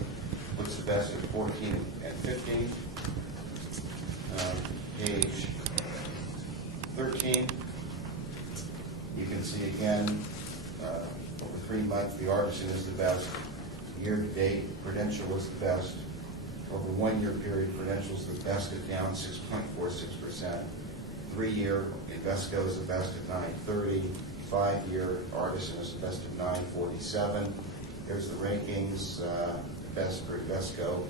looks the best at 14 and 15. Page 13, you can see again, over 3 months, the Artisan is the best. Year-to-date, Prudential is the best. Over 1 year period, Prudential is the best at down 6.46%. 3-year, Invesco is the best at 9.30. 5-year, Artisan is the best at 9.47. There's the rankings, the best for Invesco,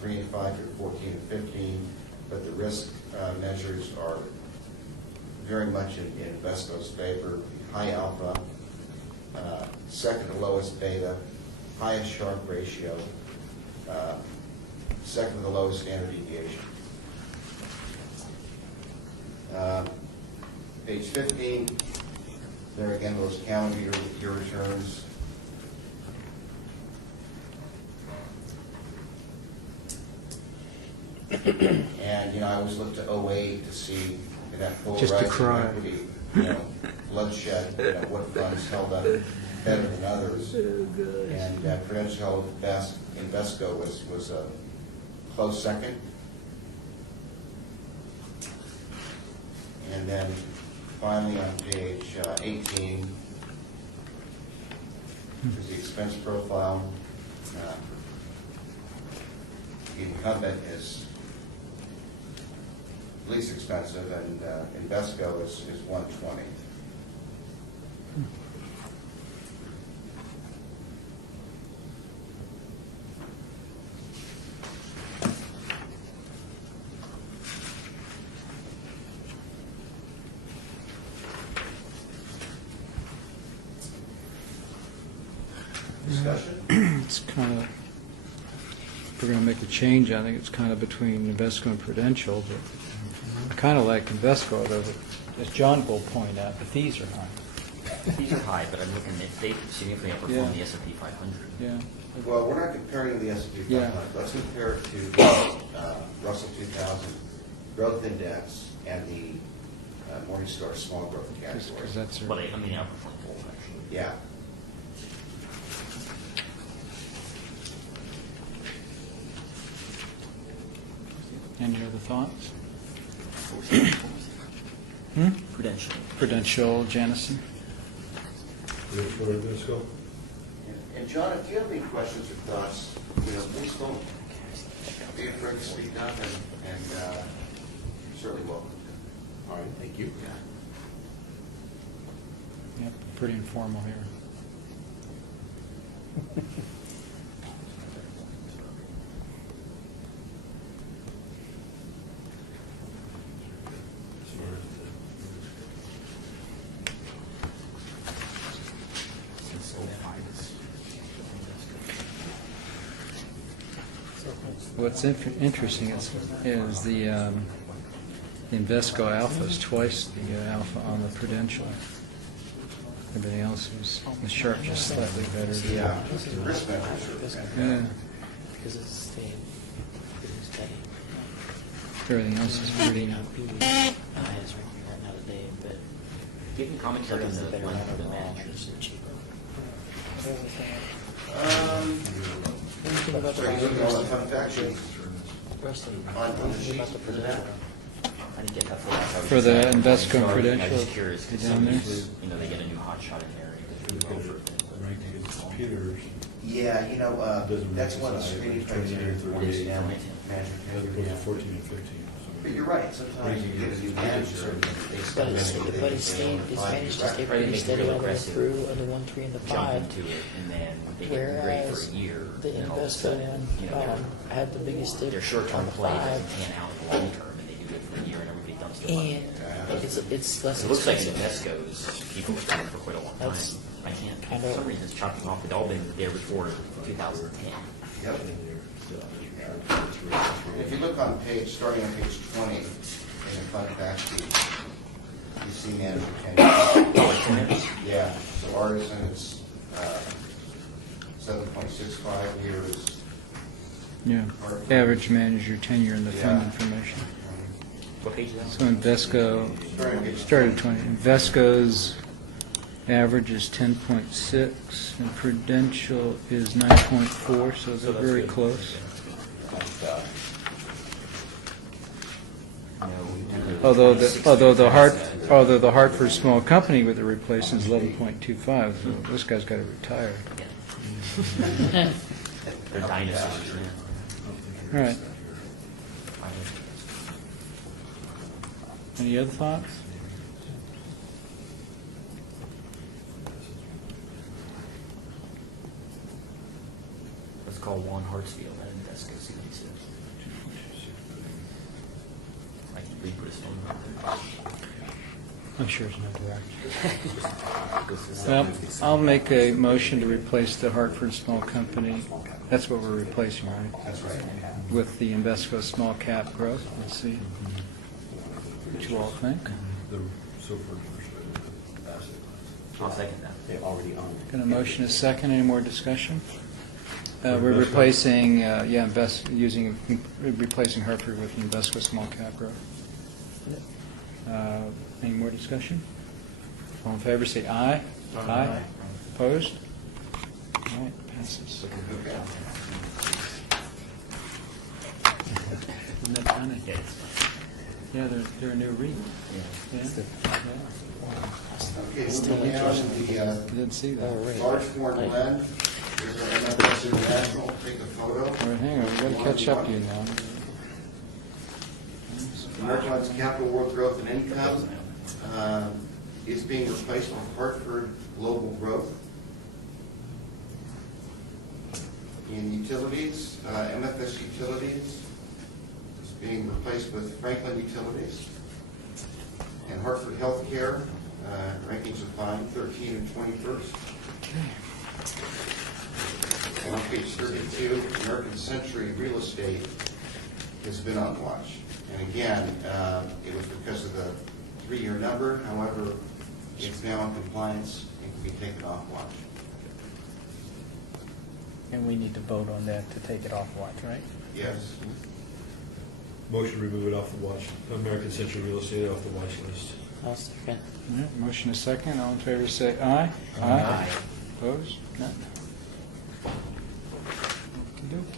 3 and 5 are 14 and 15, but the risk measures are very much in Invesco's favor. High alpha, second to lowest beta, highest Sharpe ratio, second to lowest standard deviation. Page 15, there again, those calendar year returns. And, I always look to '08 to see in that Just to polarizing cry. equity, bloodshed, what funds held up better than others. And Prudential Invesco was a close second. And then finally on page 18 is the expense profile. The incumbent is least expensive, and Invesco is 120. Discussion? It's kind of, if we're going to make a change, I think it's kind of between Invesco and Prudential, but I kind of like Invesco, though, as John will point out, the fees are high. These are high, but I'm looking at, they significantly Yeah. outperform the S&P 500. Yeah. Well, we're not comparing the S&P 500. Yeah. Let's compare it to Russell 2000 Growth Index and the Morningstar Small Growth category. Because that's, Well, they outperform both, actually. Yeah. any other thoughts? Prudential. Prudential, Janison? For Invesco? And John, if you have any questions or thoughts, please don't be afraid to speak up, and certainly welcome. All right, thank you. Yep, pretty informal here. Since 05 is What's interesting is the Invesco alpha is twice the alpha on the Prudential. Everything else is, the Sharp just slightly better. Yeah, the risk measures are Yeah, Because it's staying pretty steady. everything else is pretty, It's right now today, but Do you have any commentary on the the better one out for of the the managers? managers, the cheaper. So you're looking at all the fun fact sheet on the sheet. About the Prudential. I didn't get that for that. For the Invesco and I'm Prudential, just curious, because down there? they get a new hot shot in there. and they do well for- Ranking against computers. Yeah, that's one of the screening criteria for What is it? management. As opposed to 14 and 15. But you're right, sometimes you get a new manager and they But start it's, making but it's stayed, it's managed to stay pretty steady all the way through the 1, 3, and the Jump 5. into it, and then they get great Whereas for a year. the and then all of a Invesco sudden, one had the biggest dip their on short-term the play doesn't 5, pan out in the long term, and they do it for a year, and everybody dumps their money. and it's less It looks like expensive. Invesco's people have been there for quite a long time. That's I can't, kind for of- some reason, it's chopping off. They've all been there before 2010. Yep. If you look on starting on page 20 in the fund fact sheet, you see manager tenure. Yeah, so Artisan is 7.65 years. yeah, average manager tenure in the fund Yeah. information. What page is that? So Invesco, started 20, Invesco's average is 10.6, and Prudential is 9.4, so they're very close. Although the Hartford small company with the replacement is 11.25, so this guy's got to retire. They're dinosaurs. All right. Any other thoughts? Let's call Juan Hartsfield at Invesco, see what he says. I can read his phone number. I'm sure there's no direction. This is- Well, I'll make a motion to replace the Hartford small company. That's what we're replacing, right? That's right. With the Invesco small cap growth. Let's see what you all think. The so far I'll second that. They already own it. Got a motion, a second. Any more discussion? We're replacing, replacing Hartford with Invesco Small Cap Growth. Any more discussion? All in favor, say aye. Aye. Opposed? All right, passes. Okay. Isn't that funny? Yeah, they're a new REIT. Yeah. Okay, moving down to the Didn't see that. large foreign blend. Here's our MFS International. Take a photo. All right, hang on, we've got to catch up to you now. American's capital world growth and income is being replaced with Hartford Global Growth. In utilities, MFS Utilities is being replaced with Franklin Utilities. And Hartford Healthcare, rankings are fine, 13 and 21st. And on page 32, American Century Real Estate has been on watch. And again, it was because of the 3-year number. However, it's now in compliance and can be taken off watch. And we need to vote on that to take it off watch, right? Yes. Motion to remove it off the watch, American Century Real Estate off the watch list. I'll second. All right, motion is second. All in favor, say aye. Aye. Opposed? None. Okey-doke.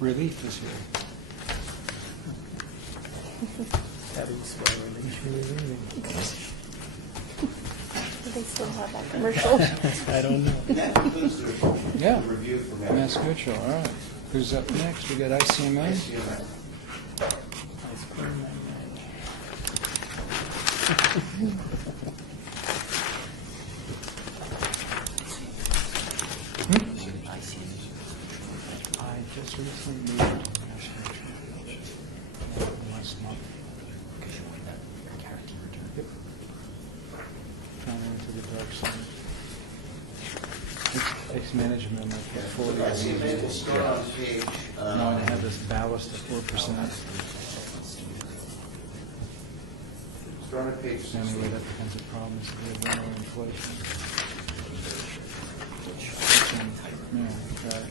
Relief is here. That is slowly. Do they still have that commercial? I don't know. And that concludes the Yeah. review for Mass Mutual, all right. Who's up next? We got ICMA. ICMA. Ice cream, man. I just recently moved to Mass Mutual. Last month. Yep. Finally into the dark side. Takes management of my portfolio. ICMA will start on page, Now I have this ballast of 4%. start on page Anyway, 16. that becomes a problem, so we have no inflation. Yeah, right.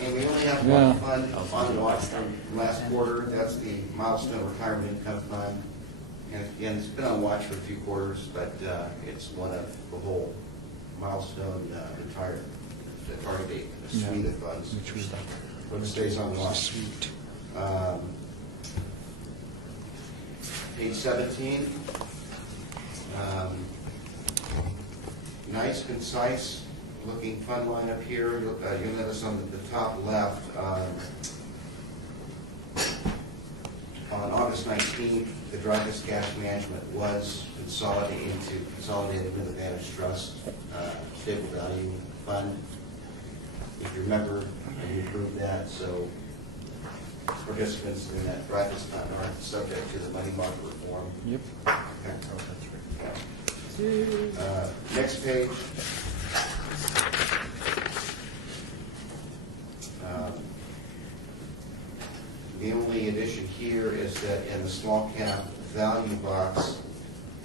And we only have Yeah. one fund on watch from last quarter. That's the Milestone Retirement Income Fund. And again, it's been on watch for a few quarters, but it's one of the whole Milestone retirement, the target date, a suite of funds. Which was What stays on watch. Sweet. Page 17. Nice, concise looking fund line up here. You'll notice on the top left, on August 19th, the Dreyfus Cash Management was consolidated with Advantage Trust Stable Value Fund. If you remember, we approved that, so participants in that Dreyfus fund aren't subject to the money market reform. Yep. Next page. The only addition here is that in the small cap value box,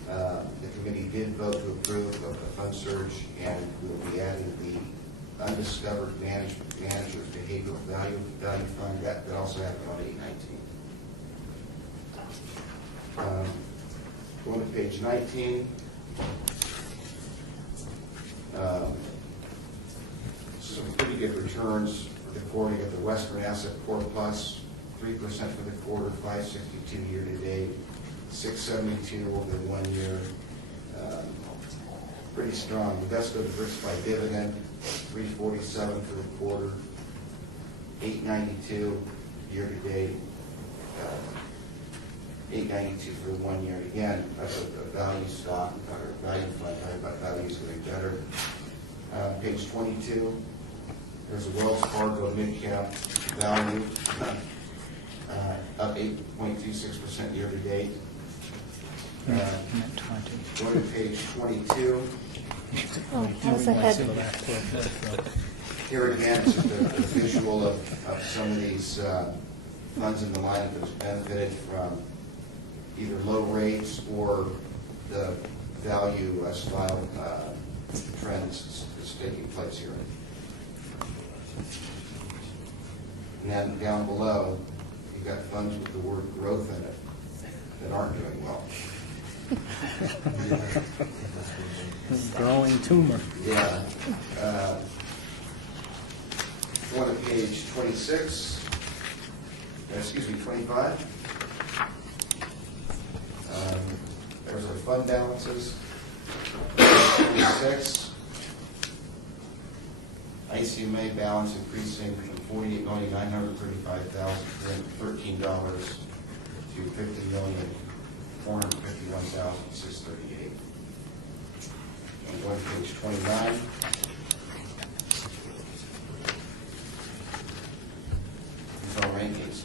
the committee did vote to approve of the fund surge, and we'll be adding the undiscovered manager's behavioral value fund that also happened on 8/19. Going to page 19. Some pretty good returns for the quarter. You got the Western Asset Core Plus, 3% for the quarter, 562 year to date, 672 over 1 year. Pretty strong. Invesco Diversified Dividend, 347 for the quarter, 892 year to date, 892 for 1 year. Again, that's a value stock, or value fund, talking about values getting better. Page 22, there's a Wells Fargo mid-cap value, up 8.26% year to date. Net 20. Going to page 22, Oh, that was ahead. here again, it's just a visual of some of these funds in the lineup that's benefited from either low rates or the value style trends that's taking place here. And then down below, you've got funds with the word growth in it that aren't doing well. Growing tumor. Yeah. Go to page 26, excuse me, 25. There's our fund balances. 26. ICMA balance increasing from $48,935,313 to $50,451,638. And go to page 29. These are rankings.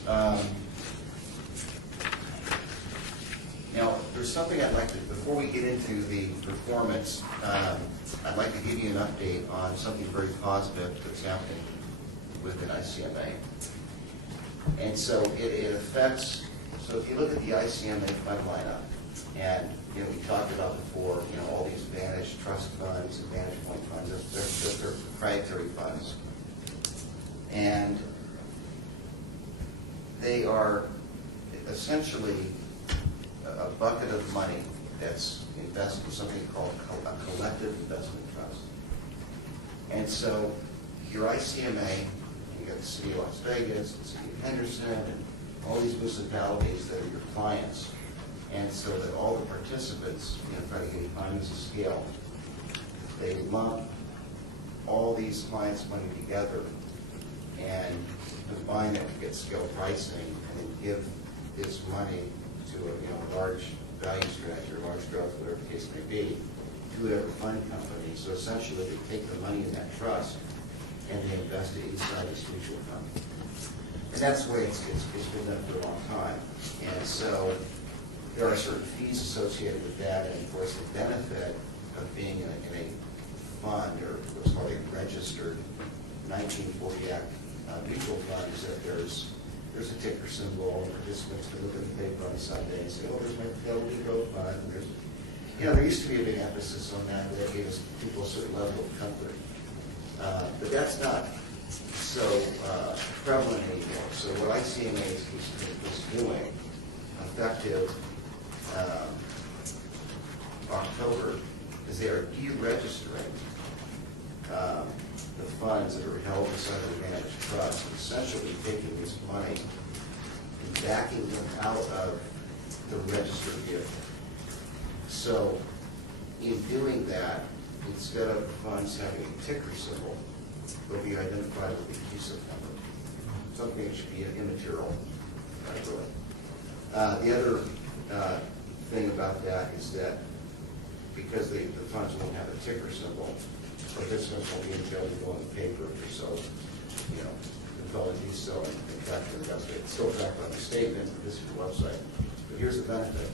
Now, there's something I'd like to, before we get into the performance, I'd like to give you an update on something very positive that's happening within ICMA. And so it affects, so if you look at the ICMA fund lineup, and we talked about before, all these Vantage trust funds and Vantage point funds, they're proprietary funds. And they are essentially a bucket of money that's invested in something called a collective investment trust. And so your ICMA, you got the city of Las Vegas, the city of Henderson, and all these municipalities that are your clients. And so that all the participants, try to get economies of scale, they lump all these clients' money together and combine it to get scale pricing, and then give this money to a large value strategy or large growth, whatever the case may be, to whatever fund company. So essentially, they take the money in that trust and they invest it inside this mutual fund. And that's the way it's been done for a long time. And so there are certain fees associated with that, and of course the benefit of being in a fund, or what's called a registered 1940 Act mutual fund, is that there's a ticker symbol, and participants can look at the paper on Sunday and say, oh, there's my Fidelity Growth Fund. And there's, there used to be a big emphasis on that, that gave us people a certain level of comfort. But that's not so prevalent anymore. So what ICMA is doing, effective October, is they are deregistering the funds that are held inside the Vantage Trust, essentially taking this money and backing them out of the registered vehicle. So in doing that, instead of funds having a ticker symbol, they'll be identified with a CUSIP number, something that should be immaterial, really. The other thing about that is that because the funds won't have a ticker symbol, participants won't be able to go on the paper for so, compel and do so and track the investment. It's still tracked on the statement, this is the website. But here's the benefit.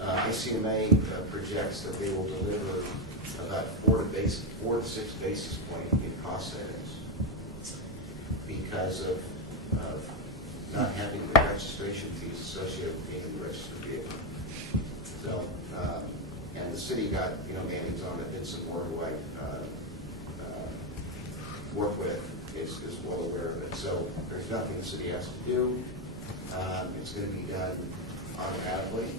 ICMA projects that they will deliver about 4 to 6 basis points in cost savings because of not having the registration fees associated with being in the registered vehicle. So, and the city got, mandates on it, did some more who I work with, is well aware of it. So there's nothing the city has to do. It's going to be done automatically.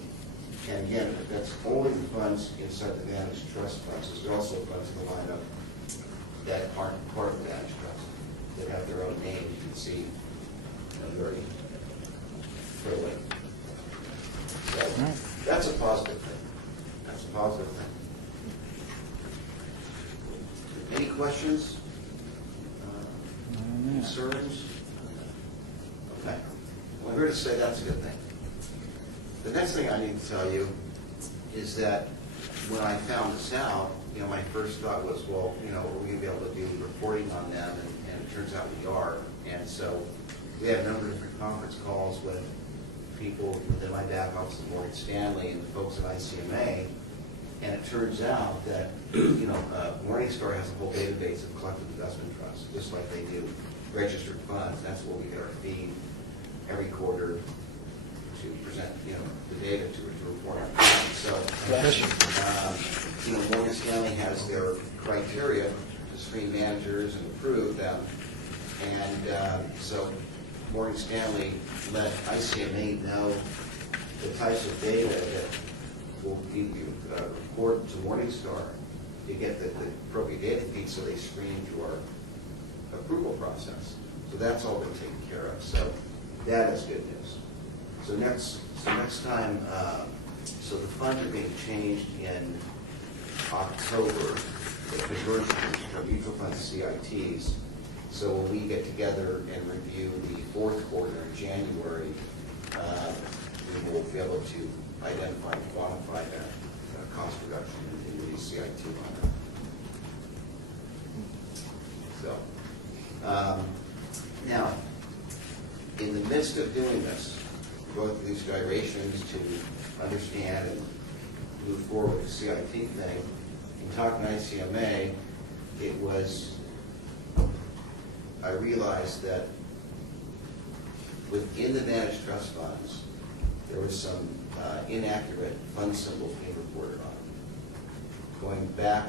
And again, that's only the funds inside the Vantage Trust funds. There's also funds in the lineup that aren't part of the Vantage Trust, that have their own name. You can see very clearly. So that's a positive thing. That's a positive thing. Any questions? Concerns? Okay. Well, I'm here to say that's a good thing. The next thing I need to tell you is that when I found this out, my first thought was, well, are we going to be able to do reporting on them? And it turns out we are. And so we had a number of different conference calls with people within my back office at Morgan Stanley and the folks at ICMA. And it turns out that, Morningstar has a whole database of collective investment trusts, just like they do registered funds. That's where we get our fee every quarter to present, the data to report our funds. So, Bless you. Morgan Stanley has their criteria to screen managers and approve them. And so Morgan Stanley let ICMA know the types of data that will be reported to Morningstar to get the appropriate data feeds so they screen through our approval process. So that's all been taken care of. So that is good news. So next time, so the funds are being changed in October, the conversion from mutual funds to CITs. So when we get together and review the fourth quarter in January, we will be able to identify and quantify that cost reduction in the CIT line. So, now, in the midst of doing this, go through these gyrations to understand and move forward with the CIT thing, in talking to ICMA, I realized that within the managed trust funds, there was some inaccurate fund symbols being reported on, going back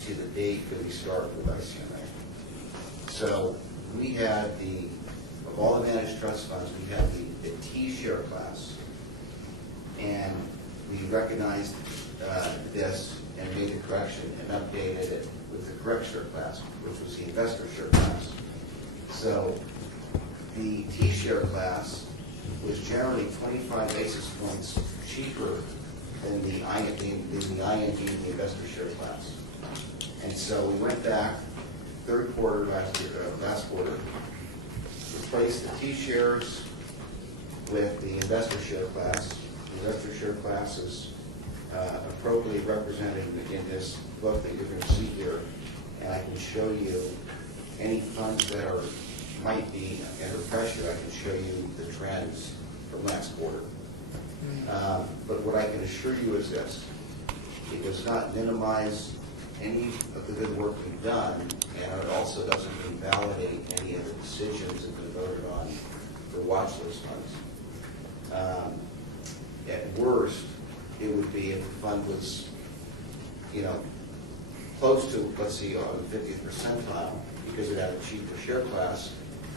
to the date that we started with ICMA. So we had of all the managed trust funds, we had the T share class, and we recognized this and made the correction and updated it with the correct share class, which was the investor share class. So the T share class was generally 25 basis points cheaper than the ING, the investor share class. And so we went back third quarter last quarter, replaced the T shares with the investor share class. The investor share class is appropriately represented in this book that you're going to see here, and I can show you any funds that might be under pressure. I can show you the trends from last quarter. But what I can assure you is this: it does not minimize any of the good work we've done, and it also doesn't invalidate any of the decisions that have been voted on for watch list funds. At worst, it would be if the fund was, close to, let's see, on the 50th percentile, because it had a cheaper share class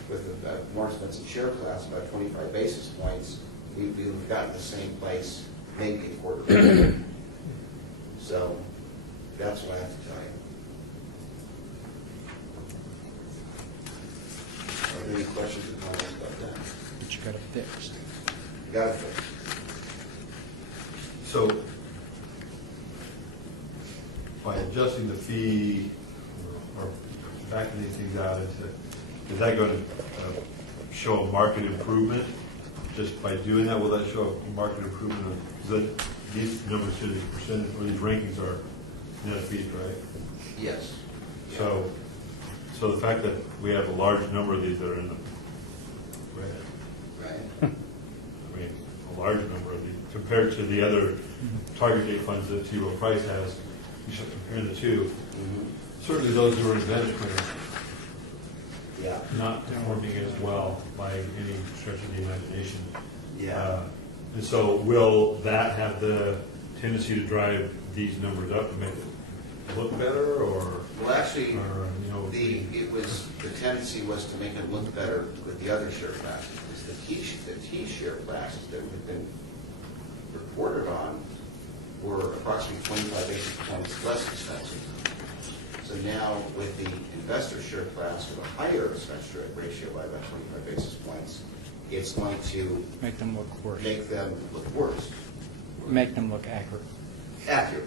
with a more expensive share class, about 25 basis points, we would have gotten the same place, maybe a quarter. So that's what I have to tell you. Are there any questions or comments about that? But you got it fixed. Got it fixed. So by adjusting the fee or backing these things out, is that going to show a market improvement? Just by doing that, will that show a market improvement? These numbers to these percentage, or these rankings are net fees, right? Yes. So the fact that we have a large number of these that are in the red, Right. I mean, a large number of these, compared to the other target date funds that T. Rowe Price has, you should compare the two. Certainly those who are in advantage plans Yeah. not performing as well by any stretch of the imagination. Yeah. And so will that have the tendency to drive these numbers up and make it look better, or? Well, actually, the the tendency was to make it look better with the other share classes. Because the T share classes that we've been reported on were approximately 25 basis points less expensive. So now with the investor share class with a higher expense ratio by about 25 basis points, it's going to Make them look worse. make them look worse. Make them look accurate. Accurate.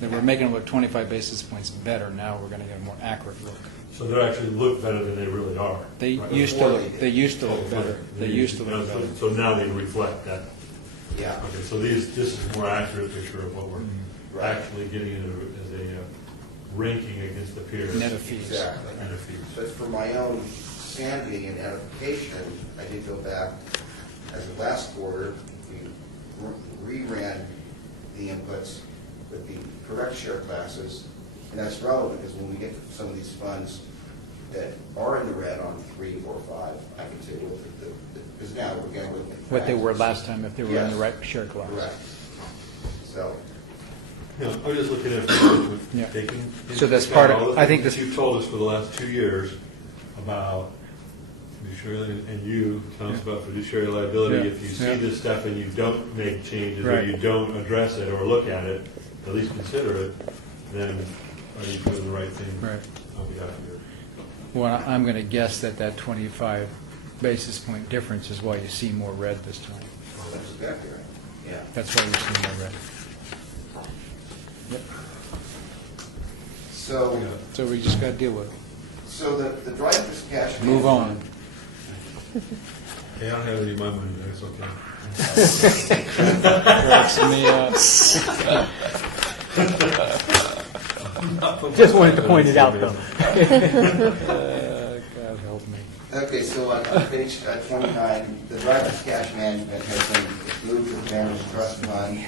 They were making them look 25 basis points better. Now we're going to get a more accurate look. So they actually look better than they really are. They right? used to look. They used to look better. They used to look better. So now they reflect that. Yeah. Okay, so this is a more accurate picture of what we're Right. actually getting as a ranking against the peers. Net of fees. Exactly. Net of fees. But for my own sanity and edification, I did go back as of last quarter, we reran the inputs with the correct share classes, and that's relevant because when we get to some of these funds that are in the red on 3, 4, 5, I can say, well, because now we're getting with What they were last time if they were in the Yes. right share class. Correct. So, No, I'm just looking at the Yeah. taking. So that's part of- all the I think things this- You've told us for the last 2 years about fiduciary, and you tell us about fiduciary liability. Yeah. If you see Yeah. this stuff and you don't make changes, or Right. you don't address it, or look at it, at least consider it, then are you doing the right thing Right. on behalf of your... Well, I'm going to guess that that 25 basis point difference is why you see more red this time. that's exactly right. Yeah. That's why you see more red. Yep. So, So we just got to deal with it. so the driver's cash. Move on. Hey, I don't have any of my money there, it's okay. Cracks me up. Just wanted to point it out, though. God help me. Okay, so on page 29, the driver's cash management has been moved to the Mayor's Trust Fund.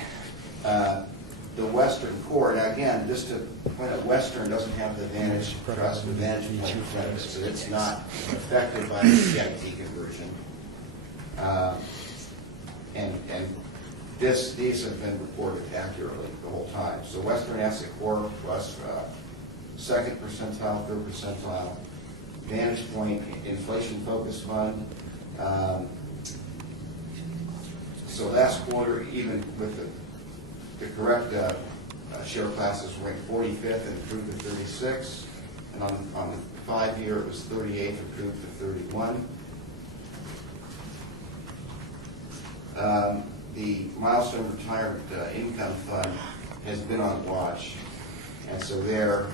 The Western Core, now again, just to point out, Western doesn't have the Advantage Trust Advantage Plan credit, so it's not affected by the CIT conversion. And these have been reported accurately the whole time. So Western Asset Core plus second percentile, third percentile, Vantage Point Inflation Focus Fund. So last quarter, even with the correct share classes, ranked 45th and improved to 36. And on the 5-year, it was 38th, improved to 31. The Milestone Retirement Income Fund has been on watch, and so there,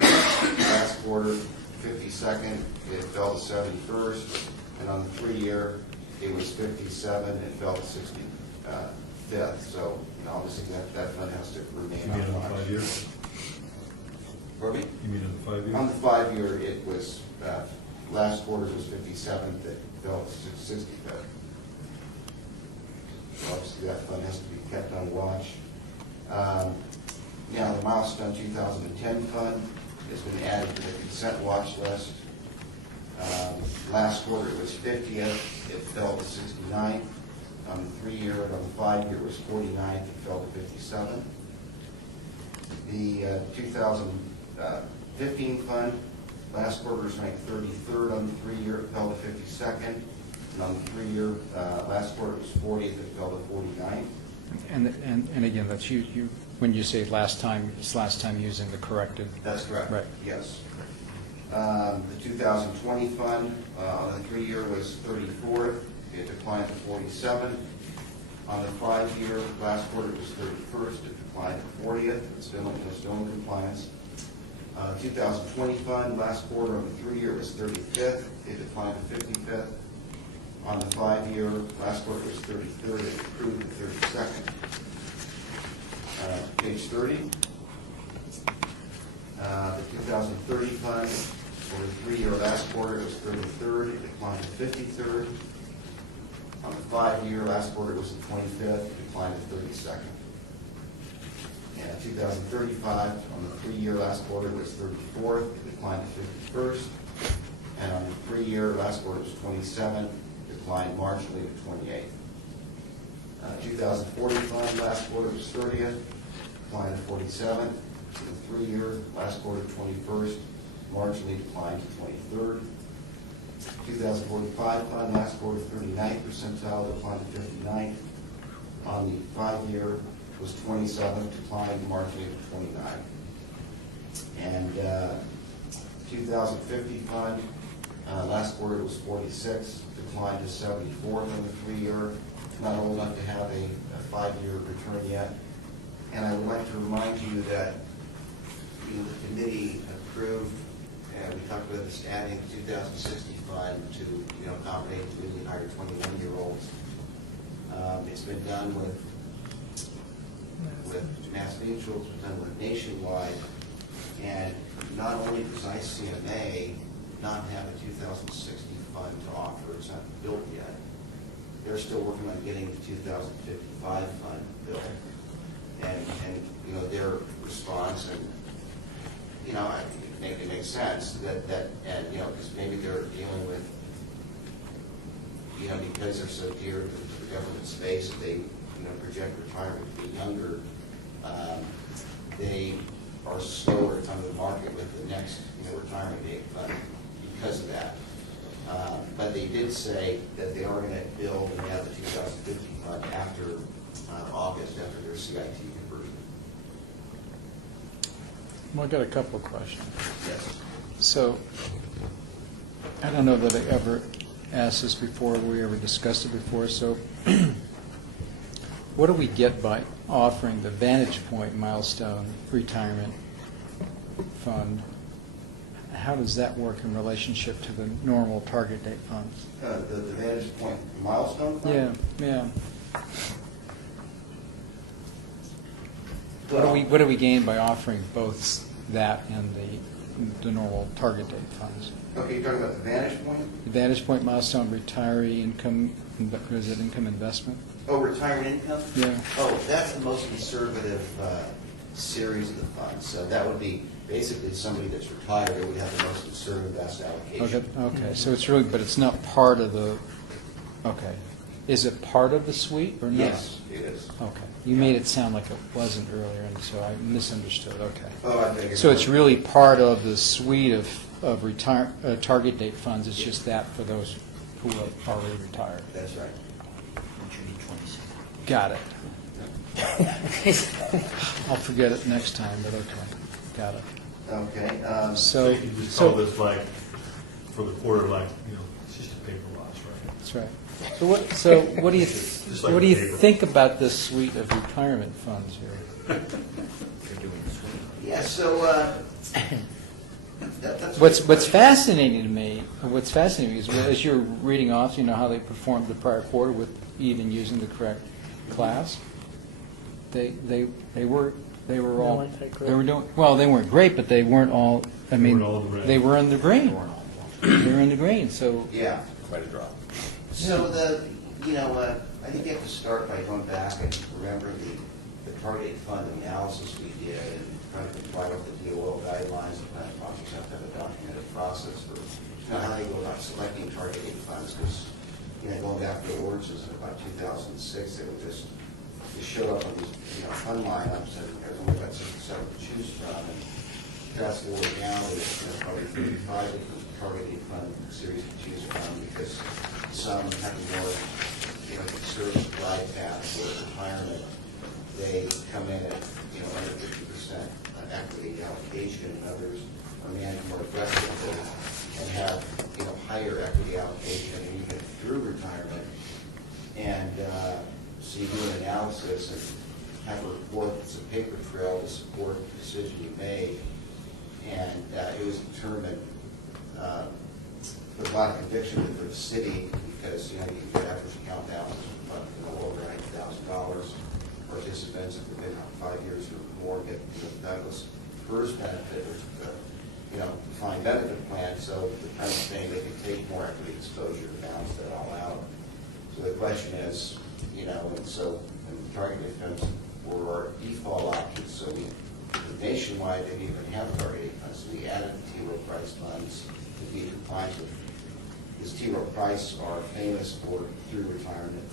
last quarter, 52nd, it fell to 71st, and on the 3-year, it was 57 and fell to 65th. So, obviously, that fund has to remain You mean on on the watch. 5 year? Pardon me? You mean on the 5 year? On the 5-year, it was, last quarter was 57th, it fell to 65th. So obviously, that fund has to be kept on watch. Now, the Milestone 2010 fund has been added to the consent watch list. Last quarter, it was 50th, it fell to 69th. On the 3-year and on the 5-year, it was 49th, it fell to 57. The 2015 fund, last quarter was ranked 33rd on the 3-year, it fell to 52nd. And on the 3-year, last quarter it was 40th, it fell to 49th. And again, that's you, when you say last time, it's last time using the corrected. That's correct. Right. Yes. The 2020 fund on the 3-year was 34th, it declined to 47. On the 5-year, last quarter it was 31st, it declined to 40th, it's still in compliance. 2020 fund, last quarter on the 3-year was 35th, it declined to 55th. On the 5-year, last quarter was 33rd, it improved to 32nd. Page 30. The 2030 fund, for the 3-year last quarter, it was 33rd, it declined to 53rd. On the 5-year, last quarter it was the 25th, it declined to 32nd. And 2035, on the 3-year last quarter, it was 34th, it declined to 51st. And on the 3-year last quarter, it was 27th, declined marginally to 28th. 2040 fund, last quarter was 30th, declined to 47th. The 3-year, last quarter 21st, marginally declined to 23rd. 2045 fund, last quarter 39th percentile, declined to 59th. On the 5-year, was 27th, declined marginally to 29th. And 2050 fund, last quarter was 46th, declined to 74th on the 3-year. Not old enough to have a 5-year return yet. And I would like to remind you that the committee approved, and we talked about this adding 2060 fund to accommodate newly hired 21-year-olds. It's been done with Mass Mutual, it's been done with Nationwide, and not only does ICMA not have a 2060 fund to offer, it's not built yet, they're still working on getting the 2055 fund built. And their response, and it makes sense that because maybe they're dealing with because they're so dear to the government space, they project retirement to be younger, they are slower to come to the market with the next, retirement date fund because of that. But they did say that they are going to build and have the 2050 fund after August, after their CIT conversion. Well, I got a couple of questions. Yes. So, I don't know that I ever asked this before, we ever discussed it before, so what do we get by offering the Vantage Point Milestone Retirement Fund? How does that work in relationship to the normal target date funds? The Vantage Point Milestone Fund? Yeah. What do we gain by offering both that and the normal target date funds? Okay, you're talking about the Vantage Point? The Vantage Point Milestone Retiree Income, is it income investment? Oh, retirement income? Yeah. Oh, that's the most conservative series of the funds. So that would be basically somebody that's retired, they would have the most conservative asset allocation. Okay, so it's really, but it's not part of the, okay. Is it part of the suite or not? Yes, it is. Okay. You made it sound like it wasn't earlier, and so I misunderstood. Okay. Oh, I think So it's really part of the suite of target date funds. It's just that for those who are already retired. That's right. Which you need 26. Got it. I'll forget it next time, but okay. Got it. Okay. So you can just call this like, for the quarter, like, it's just a paper loss, right? That's right. So what do you Just like what do you paper. think about this suite of retirement funds here? You're doing the suite. Yeah, so that's What's fascinating to me is as you're reading off, how they performed the prior quarter with even using the correct class. They were all weren't that great. they were doing well. They weren't great, but they weren't all. I mean, weren't all in the red. they were in the green. They were in the green. So Yeah. Quite a drop. So I think you have to start by going back and remember the target fund analysis we did and trying to comply with the DOL guidelines. The plan sponsors have to have a documented process for how they go about selecting targeted funds. Because going back to the ordinances in about 2006, they would just show up on these fund lineups and there's only about 6 or 7 to choose from. And fast forward down, there's probably 35 different targeted fund series to choose from because some have a more conservative glide path for retirement. They come in at under 50% equity allocation, and others are managed more aggressively and have higher equity allocation and you get through retirement. And so you do an analysis and have a report that's a paper trail to support the decision you made. And it was determined with a lot of conviction for the city because you get average account balance of over $90,000. Participants that have been out 5 years or more get that was first benefit, defined benefit plan. So the kind of thing they can take more equity exposure to balance that all out. So the question is, and so in targeted funds were our default options. So nationwide they didn't even have targeted funds. So we added the T. Rowe Price funds to be compliant with. Because T. Rowe Price are famous for through retirement.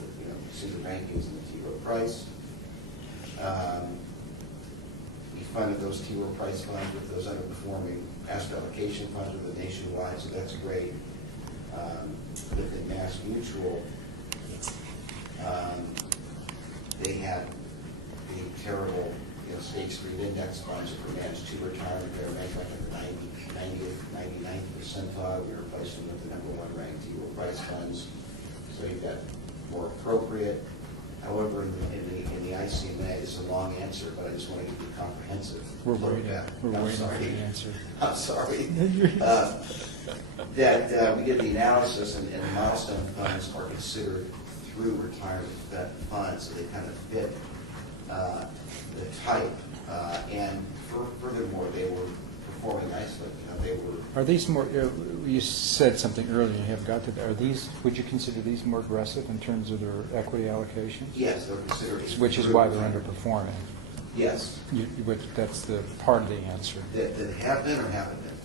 See the rankings in the T. Rowe Price. We funded those T. Rowe Price funds with those underperforming asset allocation funds with the nationwide, so that's great. Within Mass Mutual, they had the terrible State Street Index funds that were managed to retirement. They were ranked like in the 99th percentile. We replaced them with the #1 ranked T. Rowe Price funds. So you've got more appropriate. However, in the ICMA, it's a long answer, but I just want to give you a comprehensive we're look waiting. at. We're I'm waiting for sorry. the answer. I'm sorry. That we did the analysis, and the milestone funds are considered through retirement funds, so they kind of fit the type. And furthermore, they were performing nicely. They were. Are these more? You said something earlier. You have got to. Are these? Would you consider these more aggressive in terms of their equity allocation? Yes, they're considered. Which is why they're underperforming. Yes. That's the part of the answer. That have been or haven't been.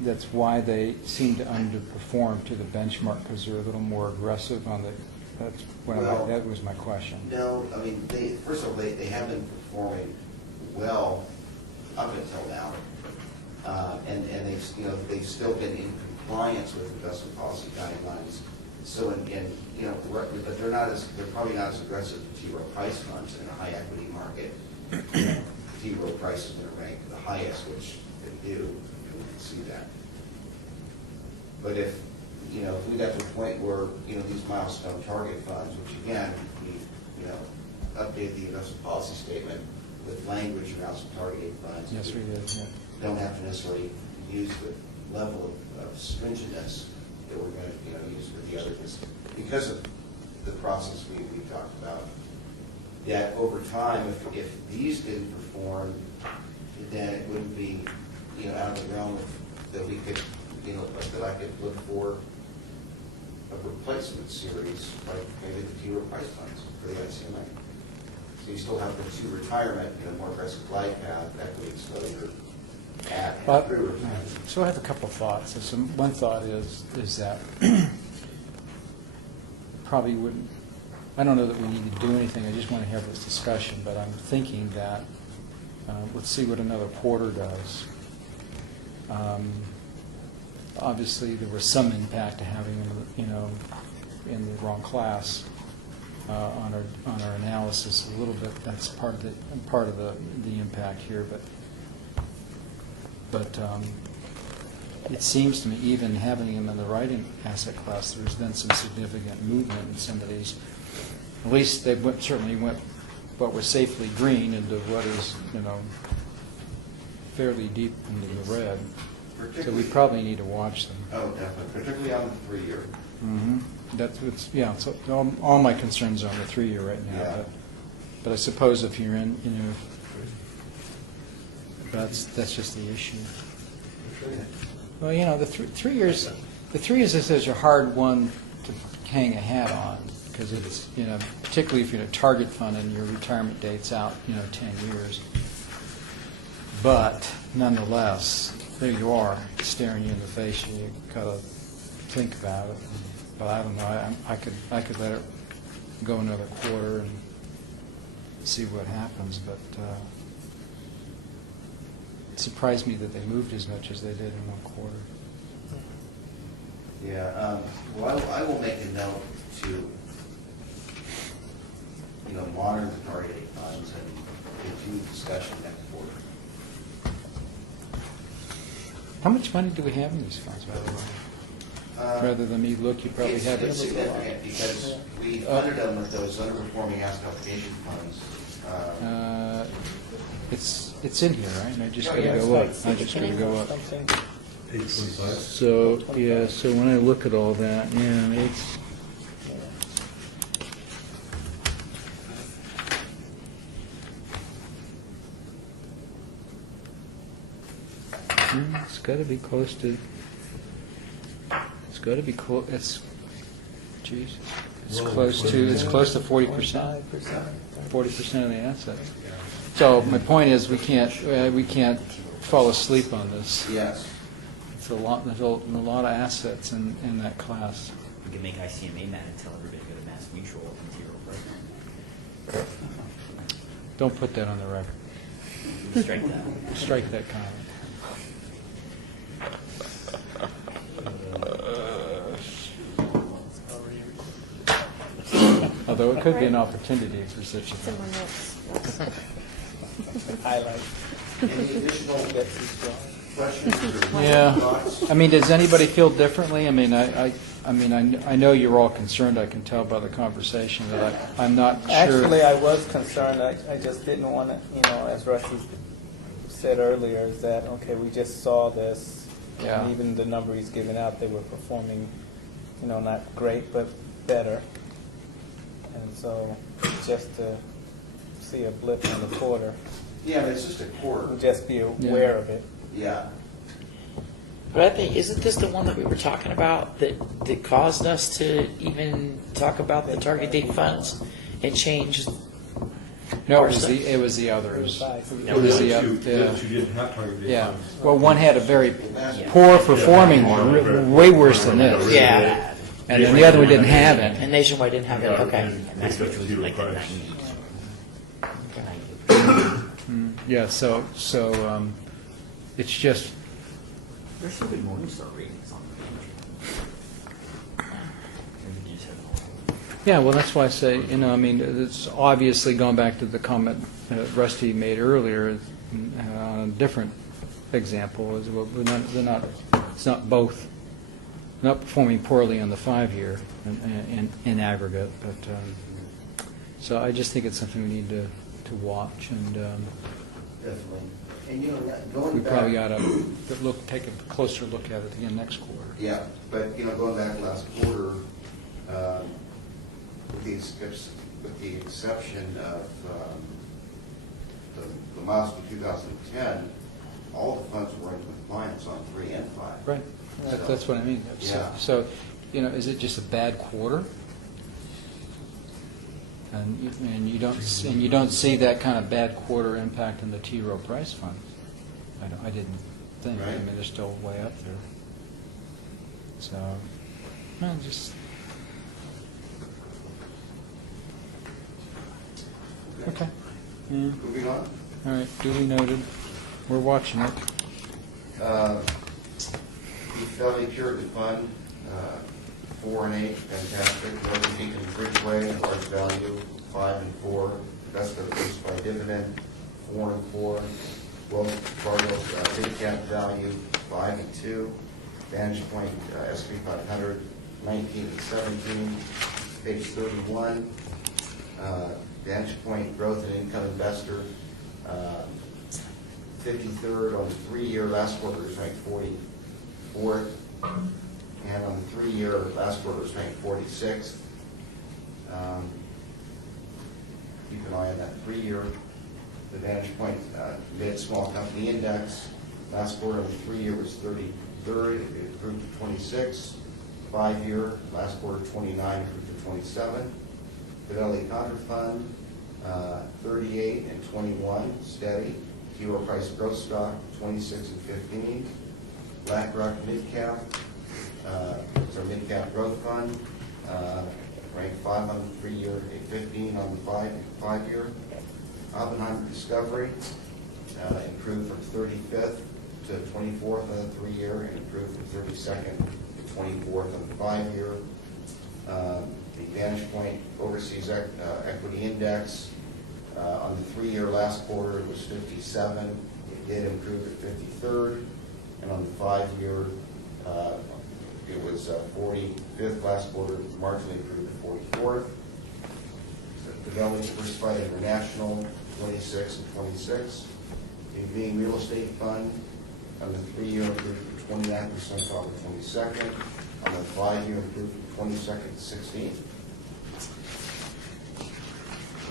That's why they seem to underperform to the benchmark because they're a little more aggressive on the That's Well- that was my question. No, I mean, first of all, they have been performing well up until now. And they've still been in compliance with investment policy guidelines. So, but they're probably not as aggressive as T. Rowe Price funds in a high equity market. T. Rowe Price is going to rank the highest, which they do, and we can see that. But if we got to the point where, these milestone target funds, which again, we, update the investment policy statement with language around some targeted funds. Yes, we did, yeah. Don't have to necessarily use the level of stringentness that we're going to use with the others, because of the process we talked about. That over time, if these didn't perform, then it wouldn't be, out of the realm that we could, that I could look for a replacement series, like maybe the T. Rowe Price funds for the ICMA. So you still have the to retirement, more aggressive glide path, equity exposure at through retirement. So I have a couple of thoughts. So one thought is that probably wouldn't, I don't know that we need to do anything, I just want to have this discussion, but I'm thinking that, let's see what another quarter does. Obviously, there was some impact to having them, in the wrong class on our analysis a little bit. That's part of the impact here, but it seems to me, even having them in the right asset class, there's been some significant movement in some of these. At least they certainly went what was safely green into what is, fairly deep into the red. So we probably need to watch them. Oh, definitely, particularly on the 3-year. Mm-hmm. That's what's, yeah. So all my concerns are on the 3-year right now. Yeah. But I suppose if you're in, that's just the issue. Well, the 3 years, is such a hard one to hang a hat on, because it's, particularly if you're in a target fund and your retirement date's out, 10 years. But nonetheless, there you are, staring you in the face, and you gotta think about it. But I don't know. I could let it go another quarter and see what happens. But it surprised me that they moved as much as they did in 1 quarter. Yeah. Well, I will make a note to monitor the target date funds and continue discussion next quarter. How much money do we have in these funds, by the way? Rather than me look, you probably have it. It's significant because we funded them with those underperforming asset allocation funds. It's in here, right? And I just got to go up. I just got to go up. 825. So yeah. So when I look at all that, yeah, it's. It's got to be close to. It's got to be close. Geez, it's Well, close to. It's close to 40%. 40% of the assets. So my point is, we can't fall asleep on this. Yes. It's a lot. There's a lot of assets in that class. We can make ICMA mad and tell everybody to go to Mass Mutual and T. Rowe Price. Don't put that on the record. Strike that. Strike that comment. Although it could be an opportunity for such a It's in thing. my notes. Highlight. Any additional questions or Yeah. thoughts? I mean, does anybody feel differently? I mean, I know you're all concerned. I can tell by the conversation that I'm not sure. Actually, I was concerned. I just didn't want to, as Rusty said earlier, is that, okay, we just saw this. Yeah. And even the number he's given out, they were performing, not great, but better. And so just to see a blip in the quarter, Yeah, but it's just a quarter. we'll just be aware of it. Yeah. But I think, isn't this the one that we were talking about that caused us to even talk about the target date funds and change? No, it was the others. It was the That you didn't have target date yeah. funds. Well, one had a very poor performing one, way worse than this. Yeah. And then the other one didn't have And it. Nationwide didn't have it, okay. And that's which was like a 90. Yeah, so it's just, There's still good Morningstar ratings on the page. Maybe you just have- yeah, well, that's why I say, I mean, it's obviously going back to the comment Rusty made earlier on a different example, is well, it's not both, not performing poorly on the 5-year in aggregate, but, so I just think it's something we need to watch, and Definitely. And, going we back. probably ought to take a closer look at it again next quarter. Yeah, but, going back last quarter, with the exception of the milestone 2010, all the funds were in compliance on 3 and 5. Right, that's what I mean. Yeah. So, is it just a bad quarter? And you don't see that kind of bad quarter impact in the T. Rowe Price funds? I didn't think. I Right. mean, they're still way up there. So, well, just, okay. Yeah. Moving on. All right, duly noted. We're watching it. The Fidelity Puritan Fund, 4 and 8, fantastic. Northern Beacon Bridgeway, large value, 5 and 4. Best of Boost by dividend, 4 and 4. Wells Fargo, big cap value, 5 and 2. Vantage Point, SP 500, 19 and 17. Page 31. Vantage Point Growth and Income Investor, 53rd on the 3-year. Last quarter was ranked 44th. And on the 3-year, last quarter was ranked 46th. Keep an eye on that 3-year. The Vantage Point Mid Small Company Index, last quarter on the 3-year was 33rd, it improved to 26th. 5-year, last quarter 29, improved to 27. Fidelity Contra Fund, 38 and 21, steady. T. Rowe Price Growth Stock, 26 and 15. BlackRock Midcap, it's our Midcap Growth Fund, ranked 5 on the 3-year, 15 on the 5-year. Oppenheimer Discovery, improved from 35th to 24th on the 3-year, and improved from 32nd to 24th on the 5-year. The Vantage Point Overseas Equity Index, on the 3-year last quarter it was 57. It did improve to 53rd, and on the 5-year it was 45th last quarter, marginally improved to 44th. Fidelity Diversified International, 26 and 26. The Being Real Estate Fund, on the 3-year improved to 29% off the 22nd. On the 5-year improved from 22nd to 16th.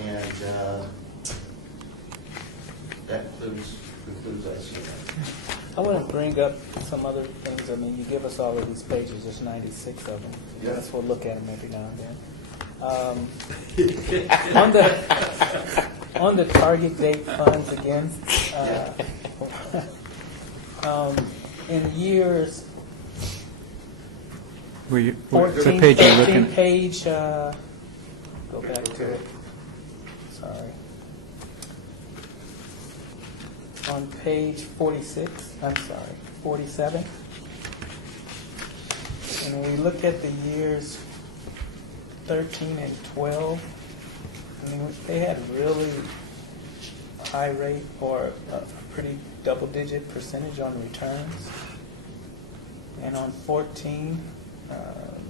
And that concludes ICM. I want to bring up some other things. I mean, you give us all of these pages, there's 96 of them. Yeah. Yes, we'll look at them every now and then. On the target date funds again, in years What 14, page are you 15, looking? page, go back to it. Sorry. On page 46, I'm sorry, 47. And when we look at the years 13 and 12, I mean, they had really high rate or a pretty double-digit percentage on returns. And on 14,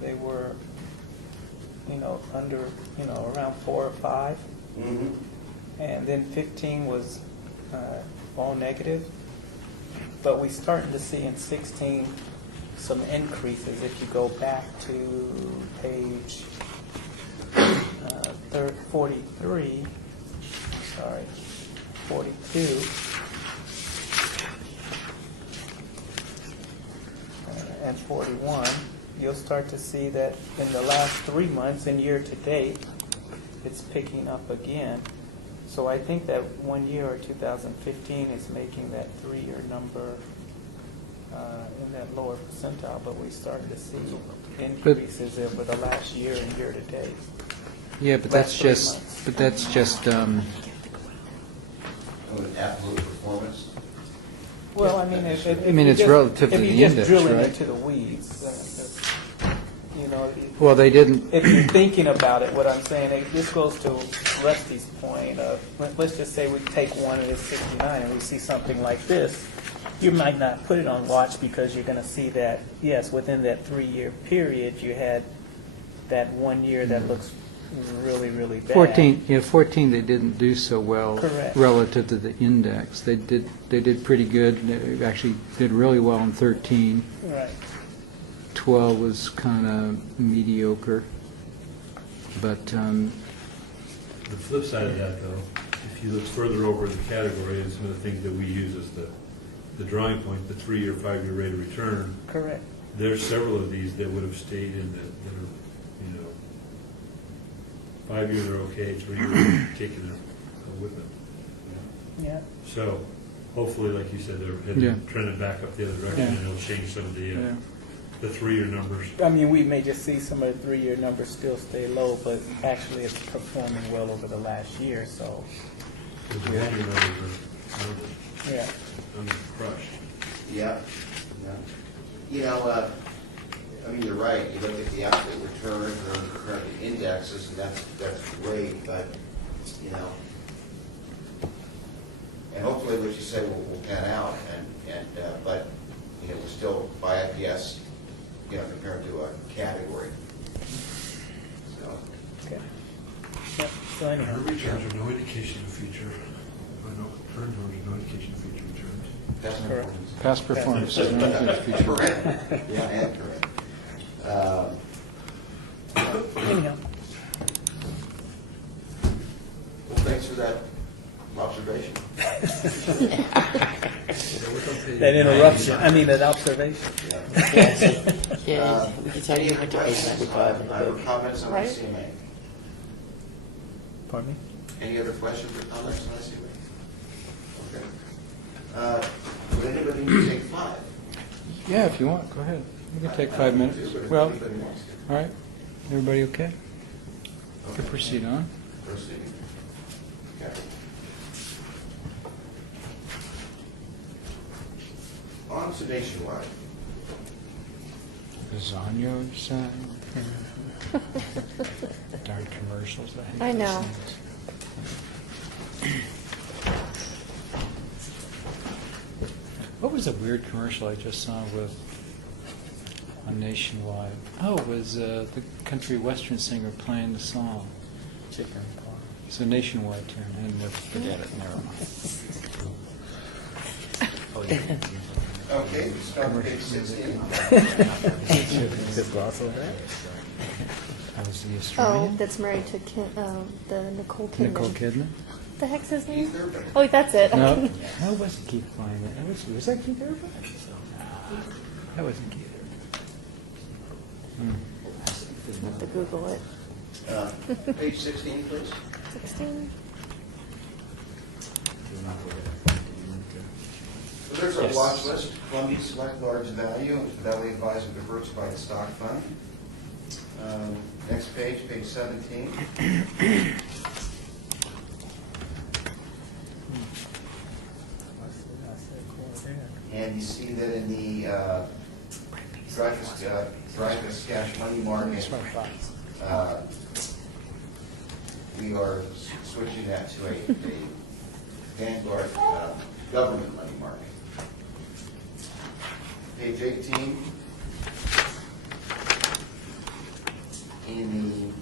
they were, under, around 4 or 5. Mm-hmm. And then 15 was all negative. But we're starting to see in 16 some increases. If you go back to page 42, and 41, you'll start to see that in the last 3 months and year to date, it's picking up again. So I think that 1 year, or 2015, is making that 3-year number in that lower percentile, but we started to see increases over the last year and year to date. Yeah, but Last that's 3 just, With absolute performance. Well, I mean, if I mean, you it's just- relative to if the you index, just drill right? into the weeds, you know, well, they didn't, if you're thinking about it, what I'm saying, this goes to Rusty's point of, let's just say we take one and it's 69 and we see something like this, you might not put it on watch because you're going to see that, yes, within that 3-year period, you had that 1 year that looks really, really bad. 14, they didn't do so well Correct. relative to the index. They did pretty good. They actually did really well in 13. Right. 12 was kind of mediocre. But, The flip side of that, though, if you look further over the category and some of the things that we use as the drawing point, the 3-year, 5-year rate of return, Correct. there's several of these that would have stayed in that are, 5-year they're okay, 3-year taking it with them. Yeah. So hopefully, like you said, they're Yeah. headed, trending back up the other direction, Yeah. and it'll change some of yeah. the 3-year numbers. I mean, we may just see some of the 3-year numbers still stay low, but actually it's performing well over the last year, so, The 1-year numbers are yeah. crushed. Yeah. Yeah. I mean, you're right. You look at the absolute returns or compare the indexes, and that's great, but, and hopefully what you say will pan out, but, we're still by IPS, compared to a category. So, Okay. Yep. So anyhow, Her returns are no indication of future, current numbers are no indication of future returns. that's Correct. important. Past performance is not the future. Correct. Yeah, and correct. anyhow. Well, thanks for that observation. That interruption, that observation. Yeah, we can tell you went to page 95 in the Other book. comments on Right. ICMA? Pardon me? Any other questions or comments on ICMA? Okay. Would anybody need to take 5? Yeah, if you want, go ahead. We can take 5 minutes. Well, all right. Everybody okay? We can proceed on. Proceed. Okay. On to Nationwide. Lasagna sign. Darn commercials. hate I those know. things. What was a weird commercial I just saw with on Nationwide? Oh, it was the country western singer playing the song. Chicken parm. It's a Nationwide term. I never forget it. Never mind. Oh, yeah. Okay, start with page 16. I was the Oh, Australian. that's married to the Nicole Kidman. Nicole Kidman. What the heck's his name? Keith Urban. Oh, that's it. No, that wasn't Keith Klein. Was that Keith Urban? That wasn't Keith Urban. Have to Google it. Page 16, please. 16. So there's our Yes. watch list. Columbia Select Large Value, Fidelity Advisor Diversified Stock Fund. Next page, page 17. And you see that in the Dreyfus Cash Money Market, we are switching that to a Vanguard government money market. Page 18. In the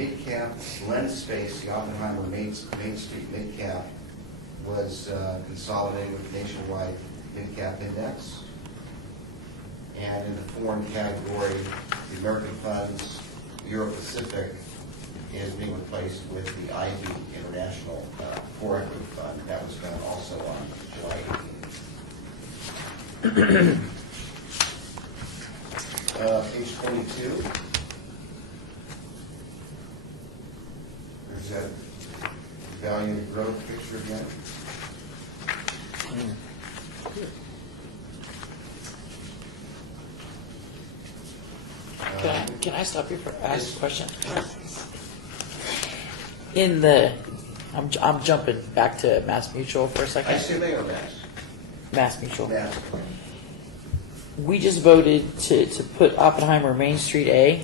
mid-cap lens space, the Oppenheimer Main Street mid-cap was consolidated with Nationwide Mid-Cap Index. And in the foreign category, the American funds, Euro-Pacific, is being replaced with the Ivy International Core Equity Fund. That was done also on July 18th. Page 22. There's that value and growth picture again. Can I stop you for ask Yes. a question? I'm jumping back to Mass Mutual for a I second. assume they are Mass Mutual. mass. We just voted to put Oppenheimer Main Street A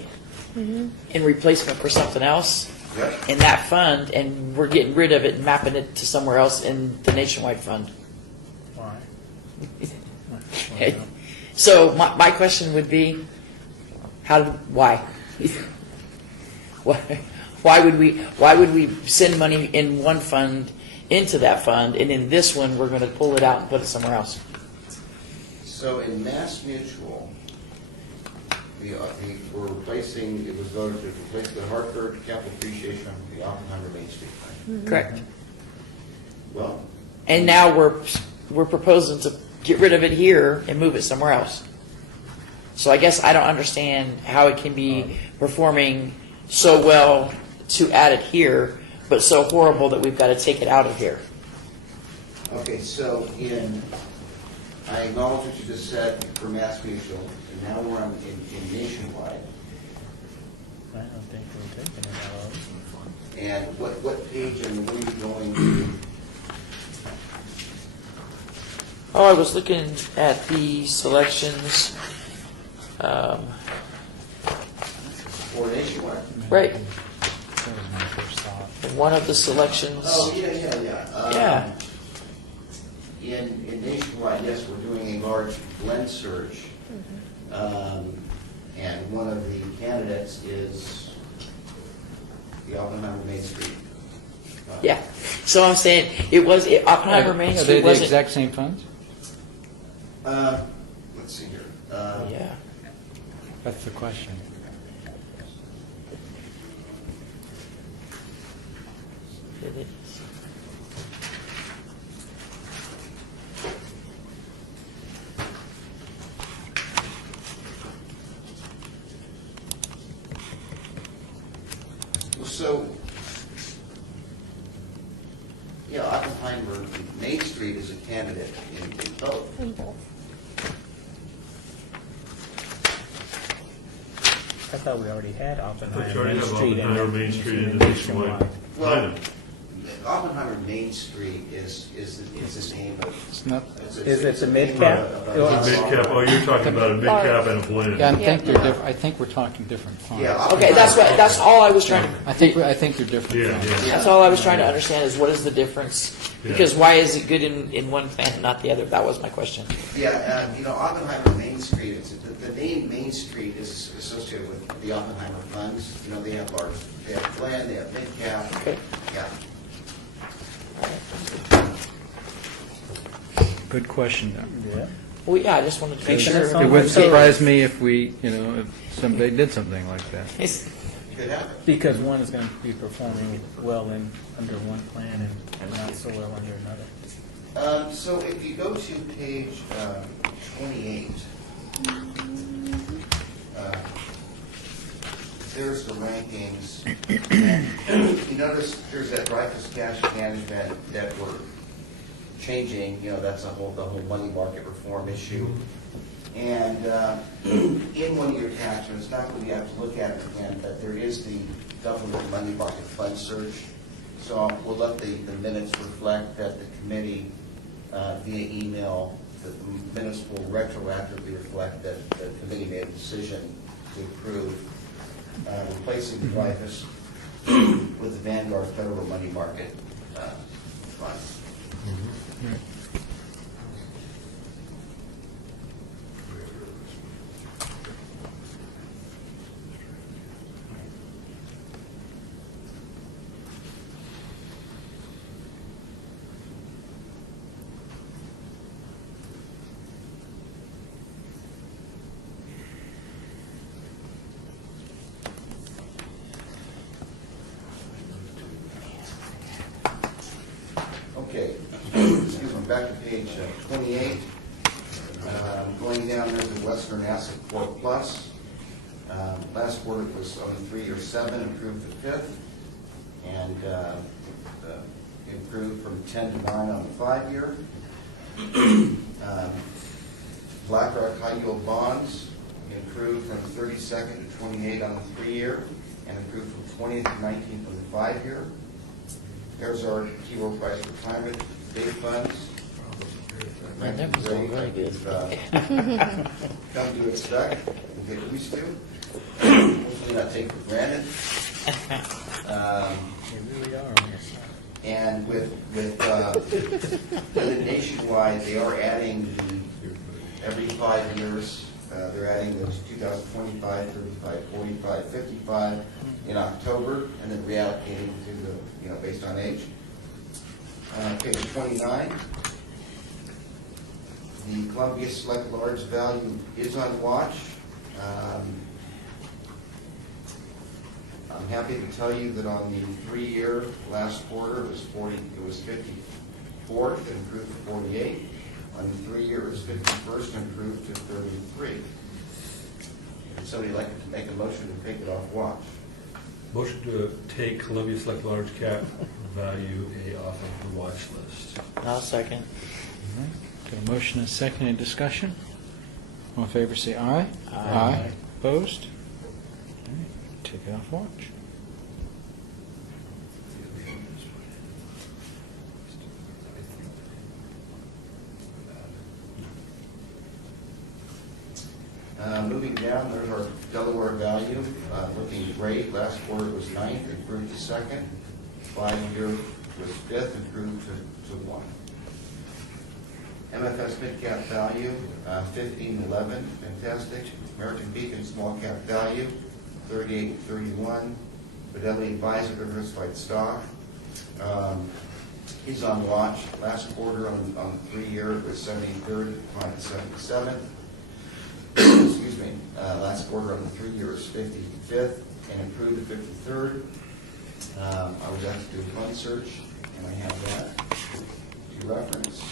in replacement for something else Yep. in that fund, and we're getting rid of it and mapping it to somewhere else in the nationwide fund. Why? So my question would be, why? Why would we send money in one fund into that fund, and in this one, we're going to pull it out and put it somewhere else? So in Mass Mutual, we're replacing, it was voted to replace the Hartford capital appreciation on the Oppenheimer Main Street Fund. Correct. Well, And now we're proposing to get rid of it here and move it somewhere else. So I guess I don't understand how it can be performing so well to add it here, but so horrible that we've got to take it out of here. okay, so I acknowledge what you just said for Mass Mutual, and now we're on in Nationwide. I don't think we're taking it out. And what page and where are you going to? Oh, I was looking at the selections. For Nationwide? Right. That was my first thought. One of the selections. Oh, yeah. Yeah. In Nationwide, yes, we're doing a large blend search. And one of the candidates is the Oppenheimer Main Street. Yeah. So I'm saying Oppenheimer Main Are they Street the wasn't. exact same funds? Let's see here. Yeah. That's the question. It is. So, yeah, Oppenheimer Main Street is a candidate in both. In both. I thought we already had But you Oppenheimer already Main have Street and Oppenheimer Main Street in the nationwide. Well, China. Oppenheimer Main Street is the name of. It's not, Is it the name mid-cap? of The mid-cap, oh, you're talking about a mid-cap and a blend. yeah, Yeah. I think we're talking different funds. Yeah. Okay, that's all I was trying to. I think they're different Yeah, funds. yeah. That's all I was trying to understand is what is the difference? Yeah. Because why is it good in one plan and not the other? That was my question. Yeah, Oppenheimer Main Street, the name Main Street is associated with the Oppenheimer funds. They have blend, they have mid-cap. Okay. Yeah. Good question. Yeah. Well, yeah, I just wanted to make Makes sure. sense. It wouldn't So- surprise me if if somebody did something like that. Could happen. Because one is going to be performing well under one plan and not so well under another. So if you go to page 28, there's the rankings. You notice there's that Dreyfus Cash Management that we're changing, that's the whole money market reform issue. And in one of your attachments, not that we have to look at it again, but there is the government money market fund search. So we'll let the minutes reflect that the committee, via email, that the minutes will retroactively reflect that the committee made a decision to approve replacing the Dreyfus with the Vanguard Federal Money Market Fund. Okay, excuse me, back to page 28. Going down there to Western Asset Corp Plus. Last quarter was on the 3-year 7, improved to 5th, and improved from 10 to 9 on the 5-year. BlackRock High Yield Bonds, improved from 32nd to 28 on the 3-year, and improved from 20th to 19th on the 5-year. There's our T. Rowe Price retirement big funds. Man, that was all very good. Come to expect and get used to. Hopefully not take for granted. They really are on your side. And with the Nationwide, they are adding every 5 years, they're adding those 2025, 35, 45, 55 in October, and then reallocating to the, based on age. Page 29. The Columbia Select Large Value is on watch. I'm happy to tell you that on the 3-year last quarter, it was 54th, and improved to 48. On the 3-year, it was 51st, and improved to 33. Would somebody like to make a motion to take it off watch? Motion to take Columbia Select Large Cap Value A off of the watch list. I'll second. All right. Got a motion and a second. Any discussion? All in favor, say aye. Aye. Opposed? All right. Take it off watch. Moving down, there's our Delaware value, looking great. Last quarter was 9th, improved to 2nd. 5-year was 5th, improved to 1. MFS mid-cap value, 15-11, fantastic. American Beacon small cap value, 38-31. Fidelity Advisor diversified stock. He's on watch. Last quarter on the 3-year it was 73rd, declined to 77th. Excuse me. Last quarter on the 3-year was 55th and improved to 53rd. I was asked to do a fund search, and I have that to reference.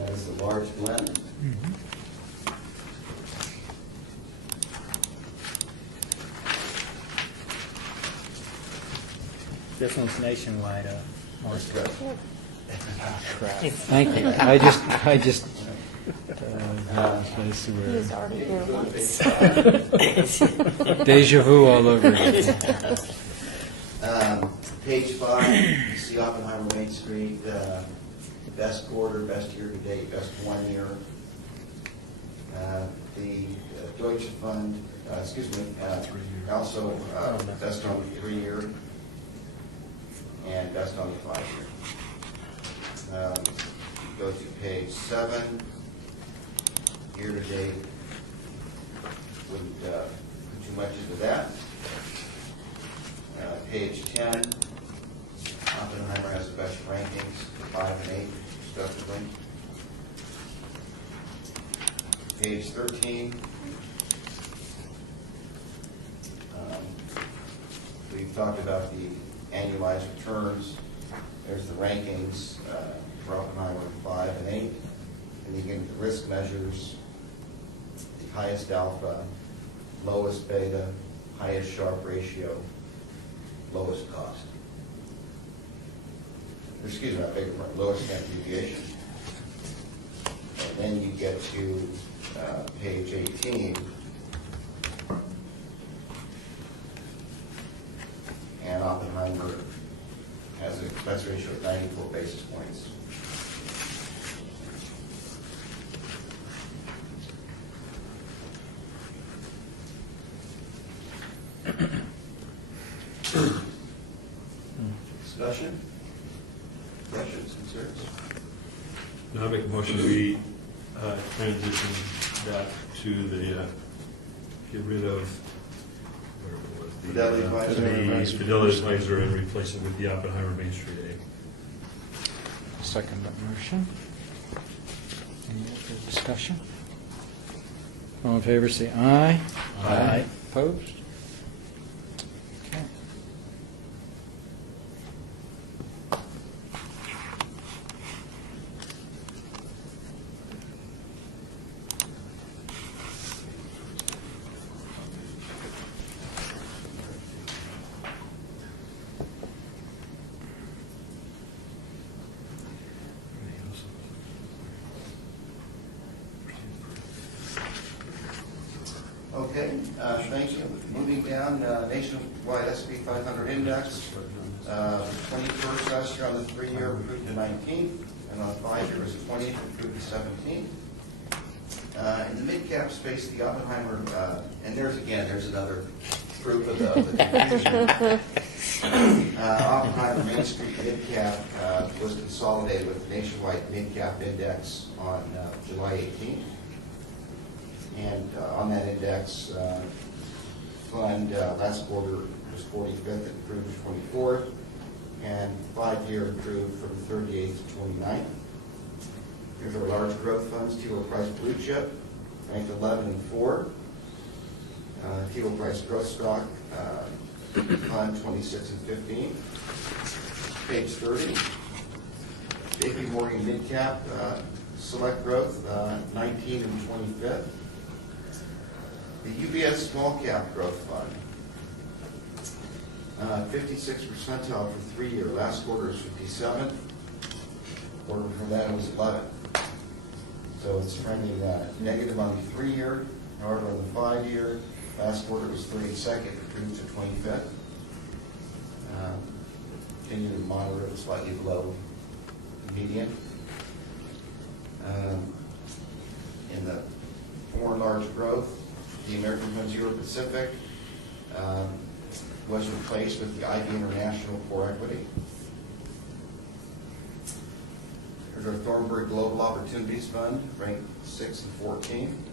That is the large blend. This one's nationwide, That's good. Thank you. I just, let's see He where, was already here once. deja vu all over again. Page 5, you see Oppenheimer Main Street, best quarter, best year to date, best 1 year. The Deutsche Fund, also best on the 3-year and best on the 5-year. Go to page 7, year to date. Wouldn't put too much into that. Page 10, Oppenheimer has the best rankings, 5 and 8, respectively. Page 13, we've talked about the annualized returns. There's the rankings for Oppenheimer 5 and 8. And you get into the risk measures, the highest alpha, lowest beta, highest Sharpe ratio, lowest cost. Excuse me, I beg your pardon, lowest standard deviation. And then you get to page 18. And Oppenheimer has an expense ratio of 94 basis points. Discussion? Questions, concerns? Now I make a motion we transition that to the, get rid of, whatever it was. the, Fidelity Advisor. The Fidelity Advisor and replace it with the Oppenheimer Main Street A. Second that motion. Any other discussion? All in favor, say aye. Aye. Opposed? Okay. Okay, thank you. Moving down, nationwide SP 500 index, 21st last year on the 3-year, improved to 19th, and on the 5-year was 20th, improved to 17th. In the mid-cap space, the Oppenheimer, and there's another proof of the confusion. Oppenheimer Main Street mid-cap was consolidated with the nationwide mid-cap index on July 18th. And on that index, fund last quarter was 45th, improved to 24th, and 5-year improved from 38th to 29th. Here's our large growth funds, T. Rowe Price Blue Chip, ranked 11 and 4. T. Rowe Price Growth Stock, fund 26 and 15. Page 30. JP Morgan Mid Cap Select Growth, 19 and 25th. The UBS Small Cap Growth Fund, 56th percentile for 3-year. Last quarter was 57th. Quarter from that was 11th. So it's trending negative on the 3-year. However, on the 5-year, last quarter was 32nd, improved to 25th. Continue to monitor it slightly below the median. In the foreign large growth, the American Fund Euro Pacific was replaced with the IB International Core Equity. Here's our Thornburg Global Opportunities Fund, ranked 6 and 14.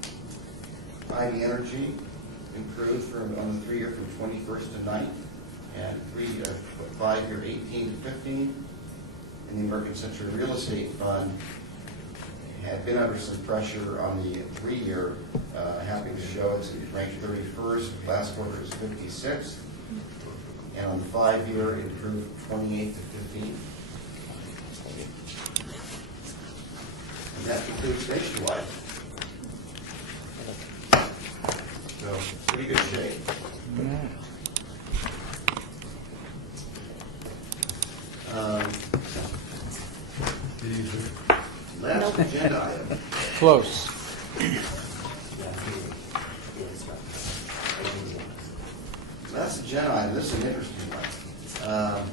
IB Energy improved on the 3-year from 21st to 9th, and 5-year 18 to 15. And the American Century Real Estate Fund had been under some pressure on the 3-year. Happy to show it's ranked 31st. Last quarter was 56th. And on the 5-year, it improved 28 to 15. And that concludes nationwide. So, pretty good shape. Last agenda item. Close. Last agenda item, this is an interesting one.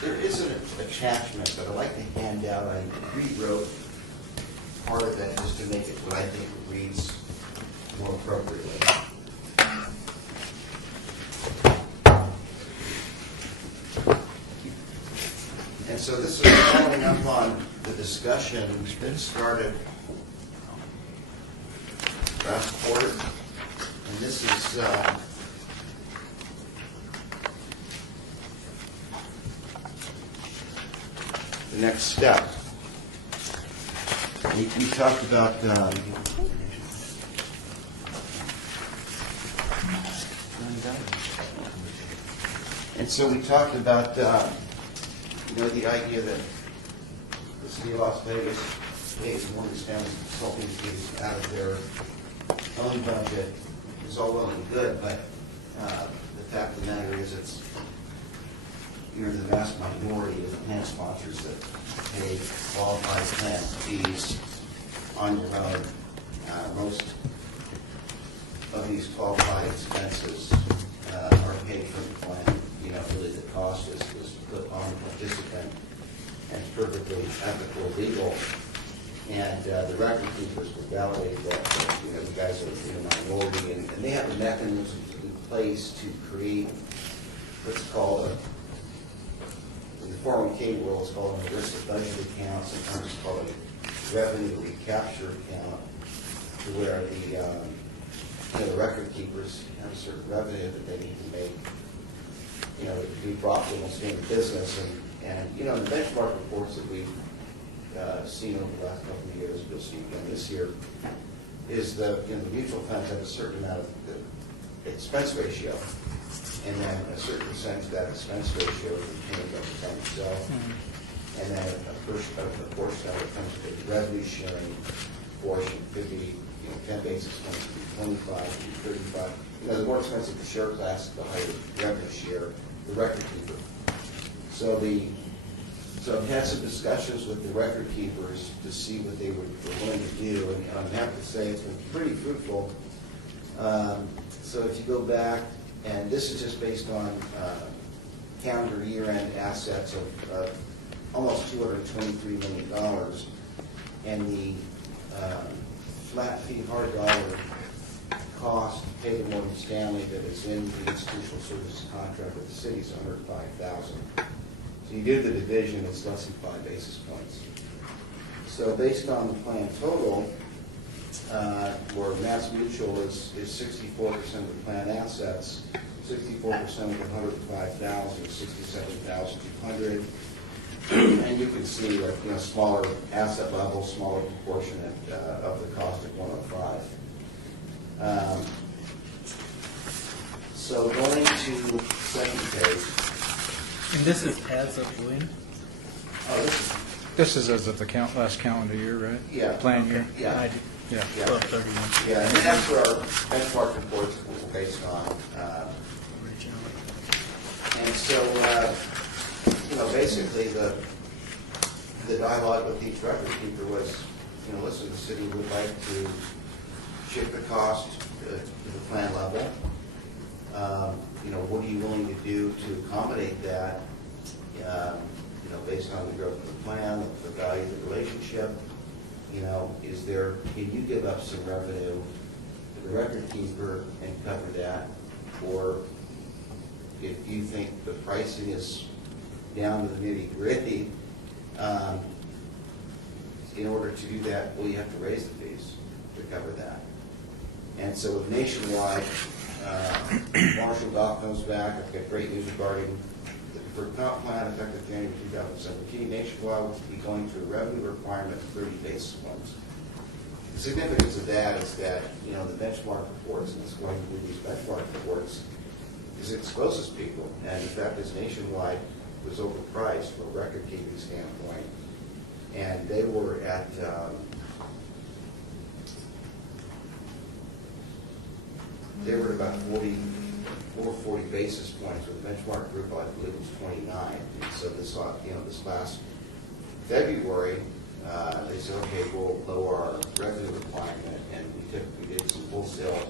There is an attachment that I'd like to hand out. I rewrote part of that just to make it what I think reads more appropriately. And so this is following up on the discussion that started last quarter. And this is the next step. We talked about and so we talked about the idea that the city of Las Vegas pays Morgan Stanley consulting fees out of their own budget is all well and good, but the fact of the matter is you're the vast minority of the plan sponsors that pay qualified plan fees on your own. Most of these qualified expenses are paid from the plan. Really the cost is put on the participant, and it's perfectly ethical, legal. And the record keepers will validate that the guys are in a minority, and they have a mechanism in place to create what's called in the 401k world, it's called an ERISA budget account. Sometimes it's called a revenue recapture account, to where the record keepers have a certain revenue that they need to make, to be profitable and stay in business. And the benchmark reports that we've seen over the last couple of years, we'll see again this year, is the mutual funds have a certain amount of the expense ratio, and then a certain percentage of that expense ratio is retained by the fund itself, and then a portion of it comes to the revenue sharing portion. Could be 10 basis points, could be 25, could be 35. The more expensive the share class, the higher the revenue share, the record keeper. So the So I've had some discussions with the record keepers to see what they were willing to do, and I'm happy to say it's been pretty fruitful. So if you go back, and this is just based on calendar year-end assets of almost $223 million, and the flat fee hard dollar cost paid to Morgan Stanley that is in the institutional services contract with the city is $105,000. So you do the division, it's less than 5 basis points. So based on the plan total, where Mass Mutual is 64% of the plan assets, 64% of the $105,000 is $67,200. And you can see that, smaller asset level, smaller proportionate of the cost of 105. So going to second page. And this is as of when? Oh, this is, This is as of the last calendar year, right? Yeah. Plan year? yeah. Yeah. Yeah. 12/31. Yeah, and that's where our benchmark reports were based on. And so, basically the dialogue with each record keeper was, listen, the city would like to shift the cost to the plan level. What are you willing to do to accommodate that? Based on the growth of the plan, the value of the relationship. Can you give up some revenue to the record keeper and cover that? Or if you think the pricing is down to the nitty gritty, in order to do that, well, you have to raise the fees to cover that. And so with Nationwide, Marshall Dock comes back. I've got great news regarding the deferred comp plan effective January 2017. Nationwide will be going to a revenue requirement of 30 basis points. The significance of that is that, the benchmark reports, and it's going through these benchmark reports, is it exposes people. And in fact, as Nationwide was overpriced from a record keeping standpoint, and they were at about 40 basis points, with the benchmark group, I believe, was 29. And so this last February, they said, okay, we'll lower our revenue requirement, and we did some wholesale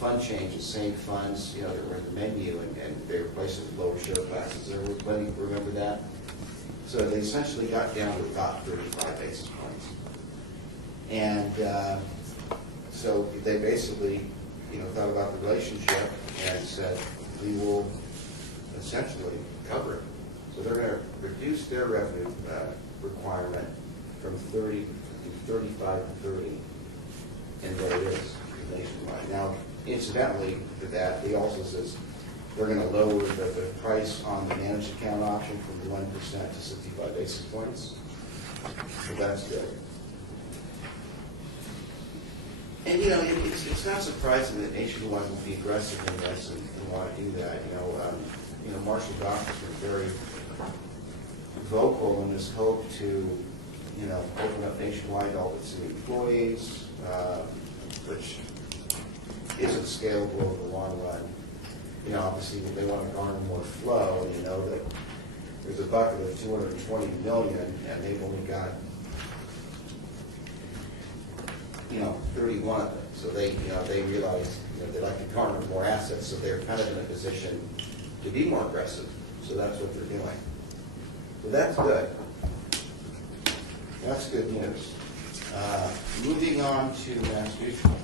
fund changes, same funds, that were in the menu, and they replaced it with lower share classes. Everybody remember that? So they essentially got down to about 35 basis points. And so they basically, thought about the relationship and said, we will essentially cover it. So they're going to reduce their revenue requirement from 30 to 35 to 30, and there it is, Nationwide. Now, incidentally to that, he also says they're going to lower the price on the managed account option from 1% to 65 basis points. So that's good. And it's not surprising that Nationwide will be aggressive in this and want to do that. Marshall Dock has been very vocal in his hope to open up Nationwide to all its employees, which isn't scalable over the long run. Obviously, they want to garner more flow, and that there's a bucket of $220 million, and they've only got 31 of it. So they realize they'd like to garner more assets, so they're kind of in a position to be more aggressive. So that's what they're doing. So that's good. That's good news. Moving on to Mass Mutual.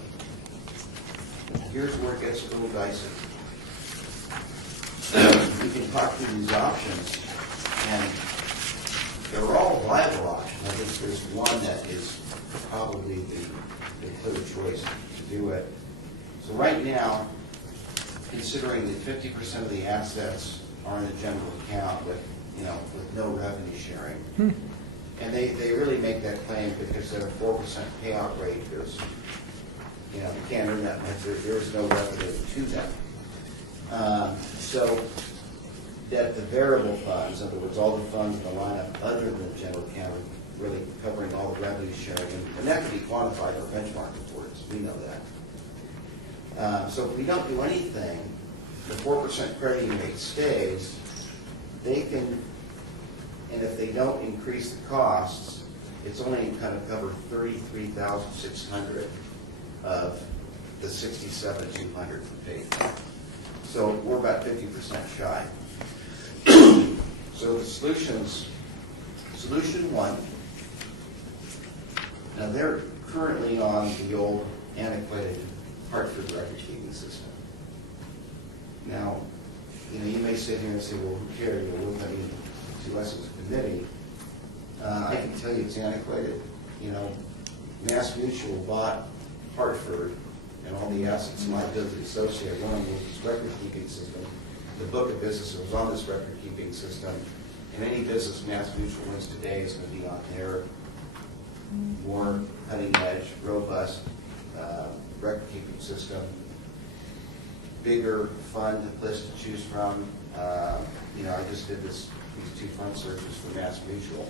Here's where it gets a little dicey. You can talk through these options, and they're all viable options. I think there's one that is probably the clear choice to do it. So right now, considering that 50% of the assets are in the general account with no revenue sharing, and they really make that claim because at a 4% payout rate, there's you can't earn that much. There is no revenue to them. So that the variable funds, in other words, all the funds in the lineup other than the general account, are really covering all the revenue sharing, and that can be quantified in our benchmark reports. We know that. So if we don't do anything, the 4% crediting rate stays. They can And if they don't increase the costs, it's only going to cover 33,600 of the 67,200 we paid. So we're about 50% shy. So the solution one, now they're currently on the old antiquated Hartford record-keeping system. Now, you may sit here and say, well, who cares? What I mean to us as a committee, I can tell you it's antiquated. Mass Mutual bought Hartford and all the assets and liabilities associated. One of them was this record-keeping system. The book of business was on this record-keeping system. And any business Mass Mutual wins today is going to be on their more cutting-edge, robust record-keeping system. Bigger fund list to choose from. I just did these two fund searches for Mass Mutual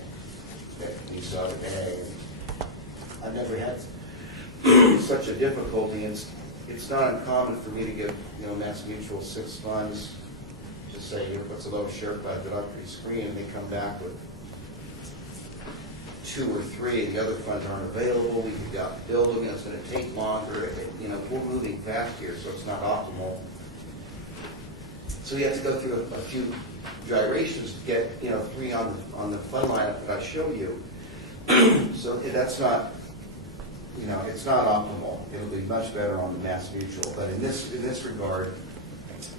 that you saw today. I've never had such a difficulty. It's not uncommon for me to give Mass Mutual 6 funds to say, what's the lowest share class that up your screen, and they come back with 2 or 3. The other funds aren't available. We could got the building, and it's going to take longer. We're moving fast here, so it's not optimal. So you have to go through a few gyrations to get 3 on the fund lineup that I showed you. So that's not it's not optimal. It'll be much better on the Mass Mutual, but in this regard,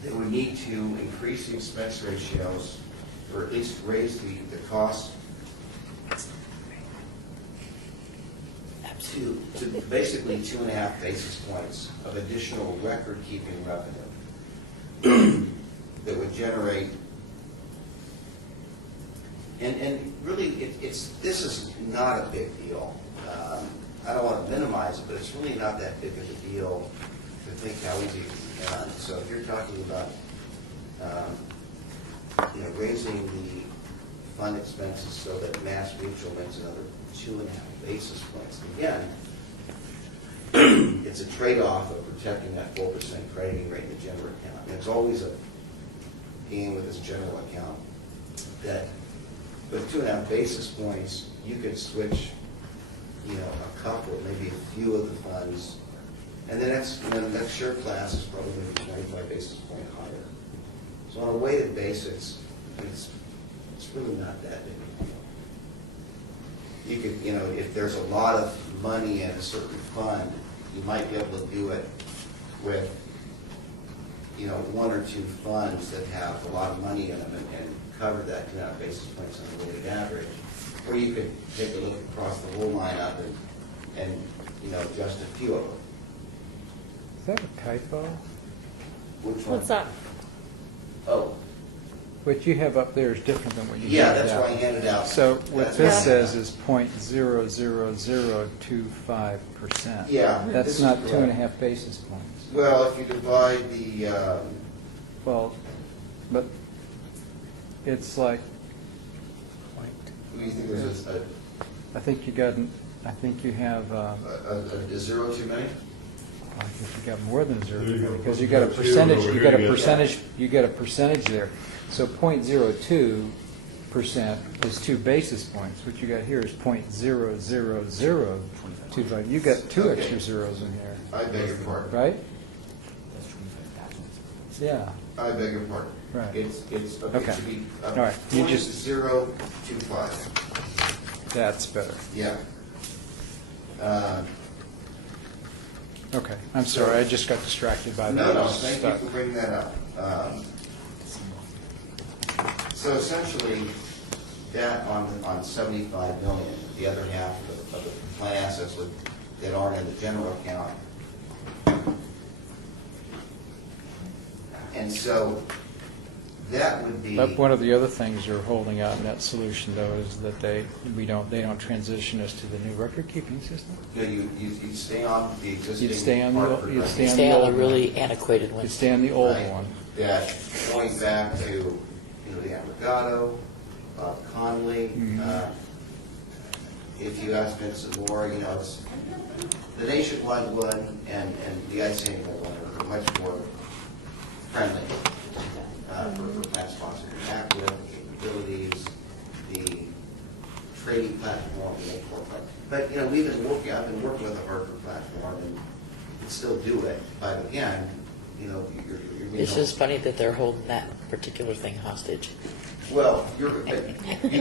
they would need to increase the expense ratios, or at least raise the cost to basically 2.5 basis points of additional record-keeping revenue that would generate. And really, this is not a big deal. I don't want to minimize it, but it's really not that big of a deal to think how easy it can be done. So if you're talking about raising the fund expenses so that Mass Mutual wins another 2.5 basis points, again, it's a trade-off of protecting that 4% crediting rate in the general account. And it's always a game with this general account that with 2.5 basis points, you could switch a couple, maybe a few of the funds, and the next share class is probably going to be 25 basis point higher. So on a weighted basis, it's really not that big of a deal. You could, if there's a lot of money in a certain fund, you might be able to do it with 1 or 2 funds that have a lot of money in them and cover that 2.5 basis points on the weighted average. Or you could take a look across the whole lineup and just a few of them. Is that a typo? Which one? What's that? Oh, What you have up there is different than what you yeah, handed that's out. why I handed out. So what That's this why I says handed is 0.00025%. Yeah, That's this not is 2.5 basis points. out. Well, if you divide the, Well, but it's like, do you think there's I think you have, a zero too many? I think you got more than zero, There you go. because you got a Zero percentage, over you here, got a you got- percentage, you got a percentage there. So 0.02% is 2 basis points. What you got here is 0.00025. You got 2 Okay. extra zeros in here, I beg your pardon. right? That's 25,000. Yeah. I beg your pardon. Right. It's Okay. to be, All right. You just- 0.025. That's better. Yeah. Okay, I'm sorry, I just got distracted by that. No, I no, was thank you stuck. for bringing that up. So essentially, that on 75 million, the other half of the plan assets that aren't in the general account. And so that would be. But one of the other things you're holding out in that solution, though, is that they don't transition us to the new record-keeping system? You'd stay on the existing. You'd stay on the- Hartford you'd record. stay on Stay on the old really antiquated You'd ones. stay on the old Right. one. That going back to, the Abrogado, Bob Conley, Mhm. if you ask Vincent Moore, it's the nationwide one and the ICA one are much more friendly for plan sponsors to act with, capabilities, the trading platform, but, you know, I've been working with the Hartford platform and can still do it, but again, you know, you're. It's just funny that they're holding that particular thing hostage. Well, you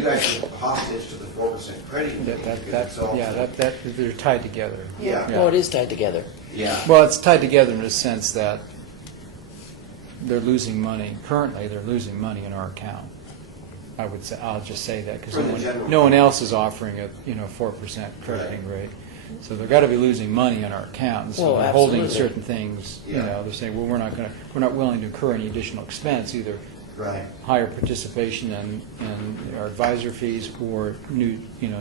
guys are hostage to the 4% crediting rate. because it's also- they're tied together. Yeah. Well, it is tied together. Yeah. Well, it's tied together in the sense that they're losing money. Currently, they're losing money in our account. I would say, I'll just say that For the because general no one fund. else is offering a 4% crediting rate. So they've got to be losing money in our account. And so Well, they're holding absolutely. certain things. Yeah. They're saying, well, we're not willing to incur any additional expense, either Right. higher participation in our advisor fees or new Yeah.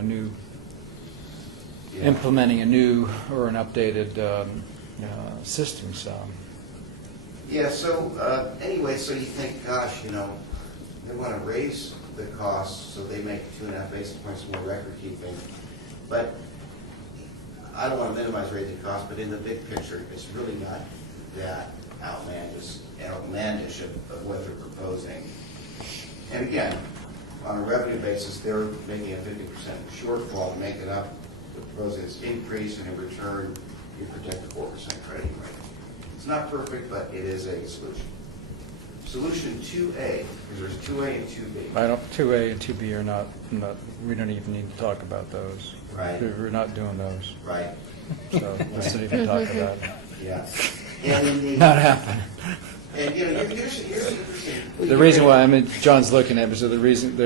implementing a new or an updated system. So. Yeah, so, anyway, so you think, gosh, you know, they want to raise the costs, so they make 2.5 basis points more record keeping. But I don't want to minimize raising costs, but in the big picture, it's really not that outlandish of what they're proposing. And again, on a revenue basis, they're making a 50% shortfall to make it up. The proposing is increase, and in return, you protect the 4% crediting rate. It's not perfect, but it is a solution. Solution 2A, because there's 2A and 2B. 2A and 2B are not, we don't even need to talk about those. Right. We're not doing those. Right, So let's not even talk about it. yeah. And in the, Not happening. and you know, here's the interesting. The reason why, John's looking at it, so the reason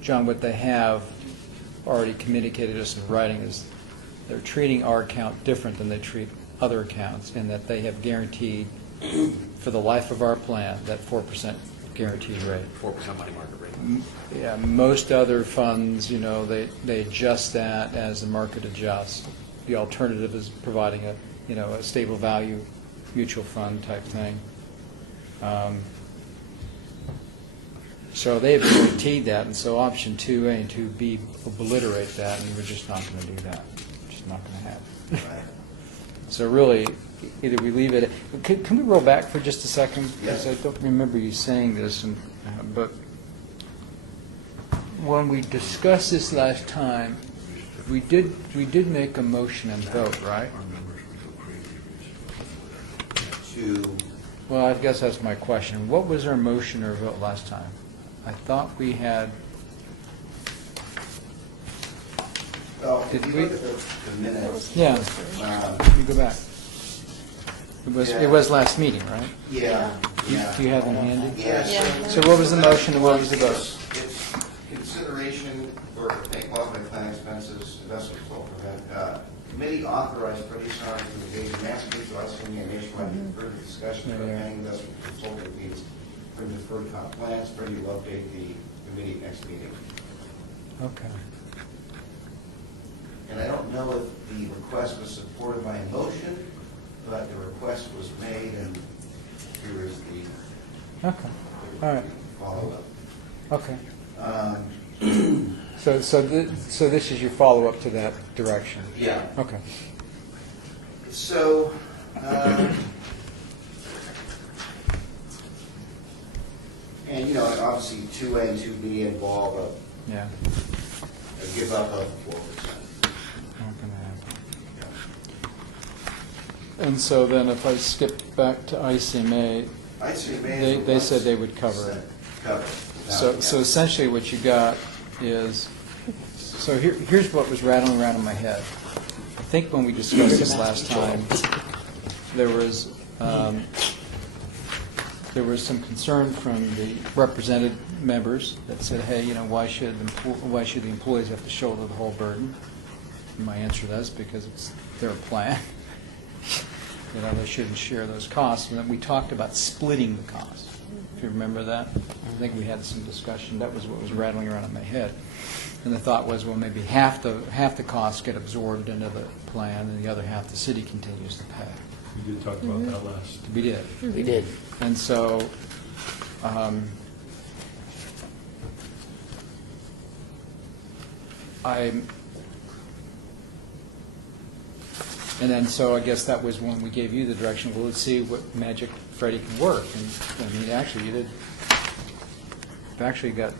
John, what they have already communicated us in writing is they're treating our account different than they treat other accounts, in that they have guaranteed for the life of our plan that 4% guaranteed rate. 4% money market rate. Yeah, most other funds, they adjust that as the market adjusts. The alternative is providing a stable value mutual fund type thing. So they've guaranteed that, and so option 2A and 2B obliterate that, and we're just not going to do that. Just not going to happen. Right. So really, either we leave it. Can we roll back for just a second? Because I don't remember you saying this, but when we discussed this last time, we did make a motion and vote, right? To, Well, I guess that's my question. What was our motion or vote last time? I thought we had. well, if Did you we- look at the minutes. Yeah. You go back. It was last meeting, right? Yeah, yeah. Do you have them handy? Yeah, Yeah. So what was the motion and what was the vote? It's consideration for pay qualified plan expenses, investment control prevent. Committee authorized Fiduciary to engage in Massachusetts licensing and nationwide further discussion of paying investment consulting fees for deferred comp plans. Freddie will update the committee next meeting. Okay. And I don't know if the request was supported by a motion, but the request was made, and here is the Okay. All right. follow-up. Okay. So this is your follow-up to that direction? Yeah. Okay. So, and you know, obviously 2A and 2B involve Yeah. a give up of 4%. Not gonna happen. And so then if I skip back to ICMA, they said they would cover it. Cover it. So essentially what you got is, so here's what was rattling around in my head. I think when we discussed this last time, there was some concern from the represented members that said, hey, why should the employees have to shoulder the whole burden? And my answer to that is because it's their plan. They shouldn't share those costs. And then we talked about splitting the costs. If you remember that, I think we had some discussion. That was what was rattling around in my head. And the thought was, well, maybe half the costs get absorbed into the plan, and the other half the city continues to pay. We did talk about that last. We did. We did. And so, so I guess that was when we gave you the direction, well, let's see what magic Freddie can work. And I mean, actually, you've actually got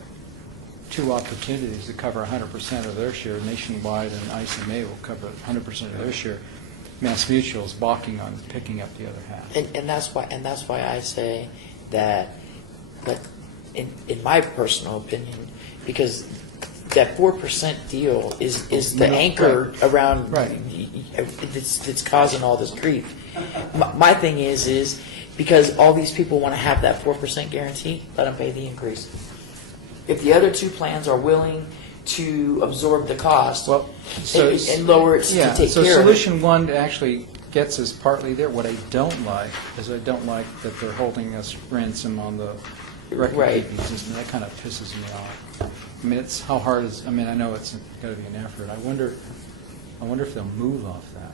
two opportunities to cover 100% of their share. Nationwide and ICMA will cover 100% of their share. Mass Mutual is balking on picking up the other half. And that's why I say that in my personal opinion, because that 4% deal is the anchor around Right. it's causing all this grief. My thing is because all these people want to have that 4% guarantee, let them pay the increase. If the other two plans are willing to absorb the cost Well, and lower it to take so care of it. solution one actually gets us partly there. What I don't like is I don't like that they're holding us ransom on the record Right. keeping system. That kind of pisses me off. I mean, it's how hard is. I mean, I know it's got to be an effort. I wonder if they'll move off that.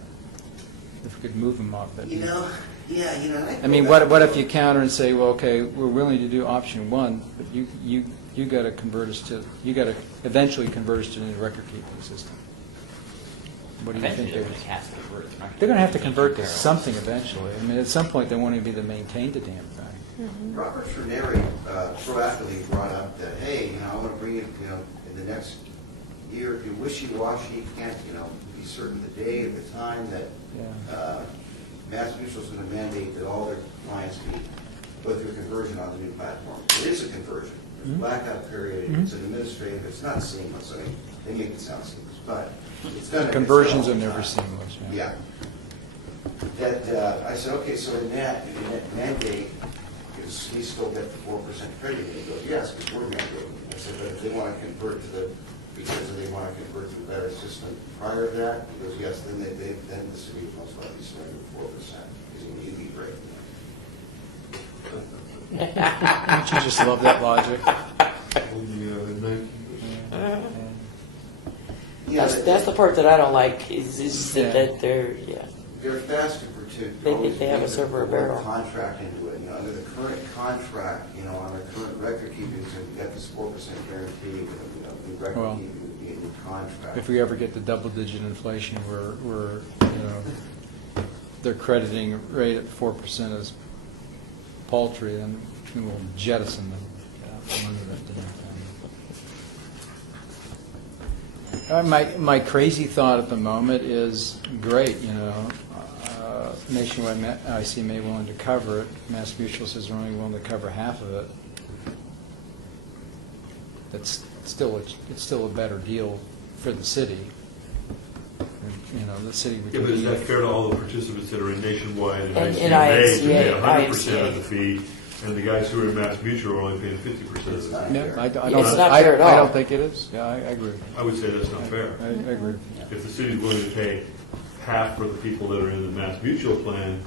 If we could move them off that. You know, yeah, you know. I mean, what if you counter and say, well, okay, we're willing to do option one, but you got to convert us to, you got to eventually convert us to the record keeping system. What do you Eventually, think they're they going to have to convert. They're going to have to convert to Parallel. something eventually. I mean, at some point, they won't even be able to maintain the damn thing. Robert Fernary proactively brought up that, hey, you know, I want to bring it, you know, in the next year, if you're wishy-washy, you can't, you know, be certain the day or the time that Yeah. Mass Mutual's going to mandate that all their clients go through a conversion on the new platform. It is a conversion. There's a blackout period, it's an administrative, it's not seamless. I mean, they make it sound seamless, but it's going to. Conversions are never seamless. Yeah. That, I said, okay, so in that mandate, is we still get the 4% credit? And he goes, yes, because we're mandating. I said, but if they want to convert because they want to convert to a better system prior to that, he goes, yes, then then the city would most likely surrender 4%, because you'd be great. Don't you just love that logic? Yeah, That's the part that I don't like is Yeah. that they're They're faster to They always think they have a bring the server word barrel. contract into it. You know, under the current contract, you know, on the current record keeping, so we got this 4% guarantee, you know, the record Well, keeping would be in the contract. If we ever get the double-digit inflation where you know, their crediting rate at 4% is paltry, then we'll jettison them. Under that damn thing. My crazy thought at the moment is, great, you know, Nationwide ICMA willing to cover it, Mass Mutual says we're only willing to cover half of it. It's still a better deal for the city. And, you know, the city would Yeah, but is that be. fair to all the participants that are in Nationwide and And ICMA to pay ICA, 100% of the fee, and the guys who are in Mass Mutual are only paying 50% of the fee? No, I don't. It's not fair at I all. don't think it is. Yeah, I agree. I would say that's not fair. I agree. If the city's willing to pay half for the people that are in the Mass Mutual plan,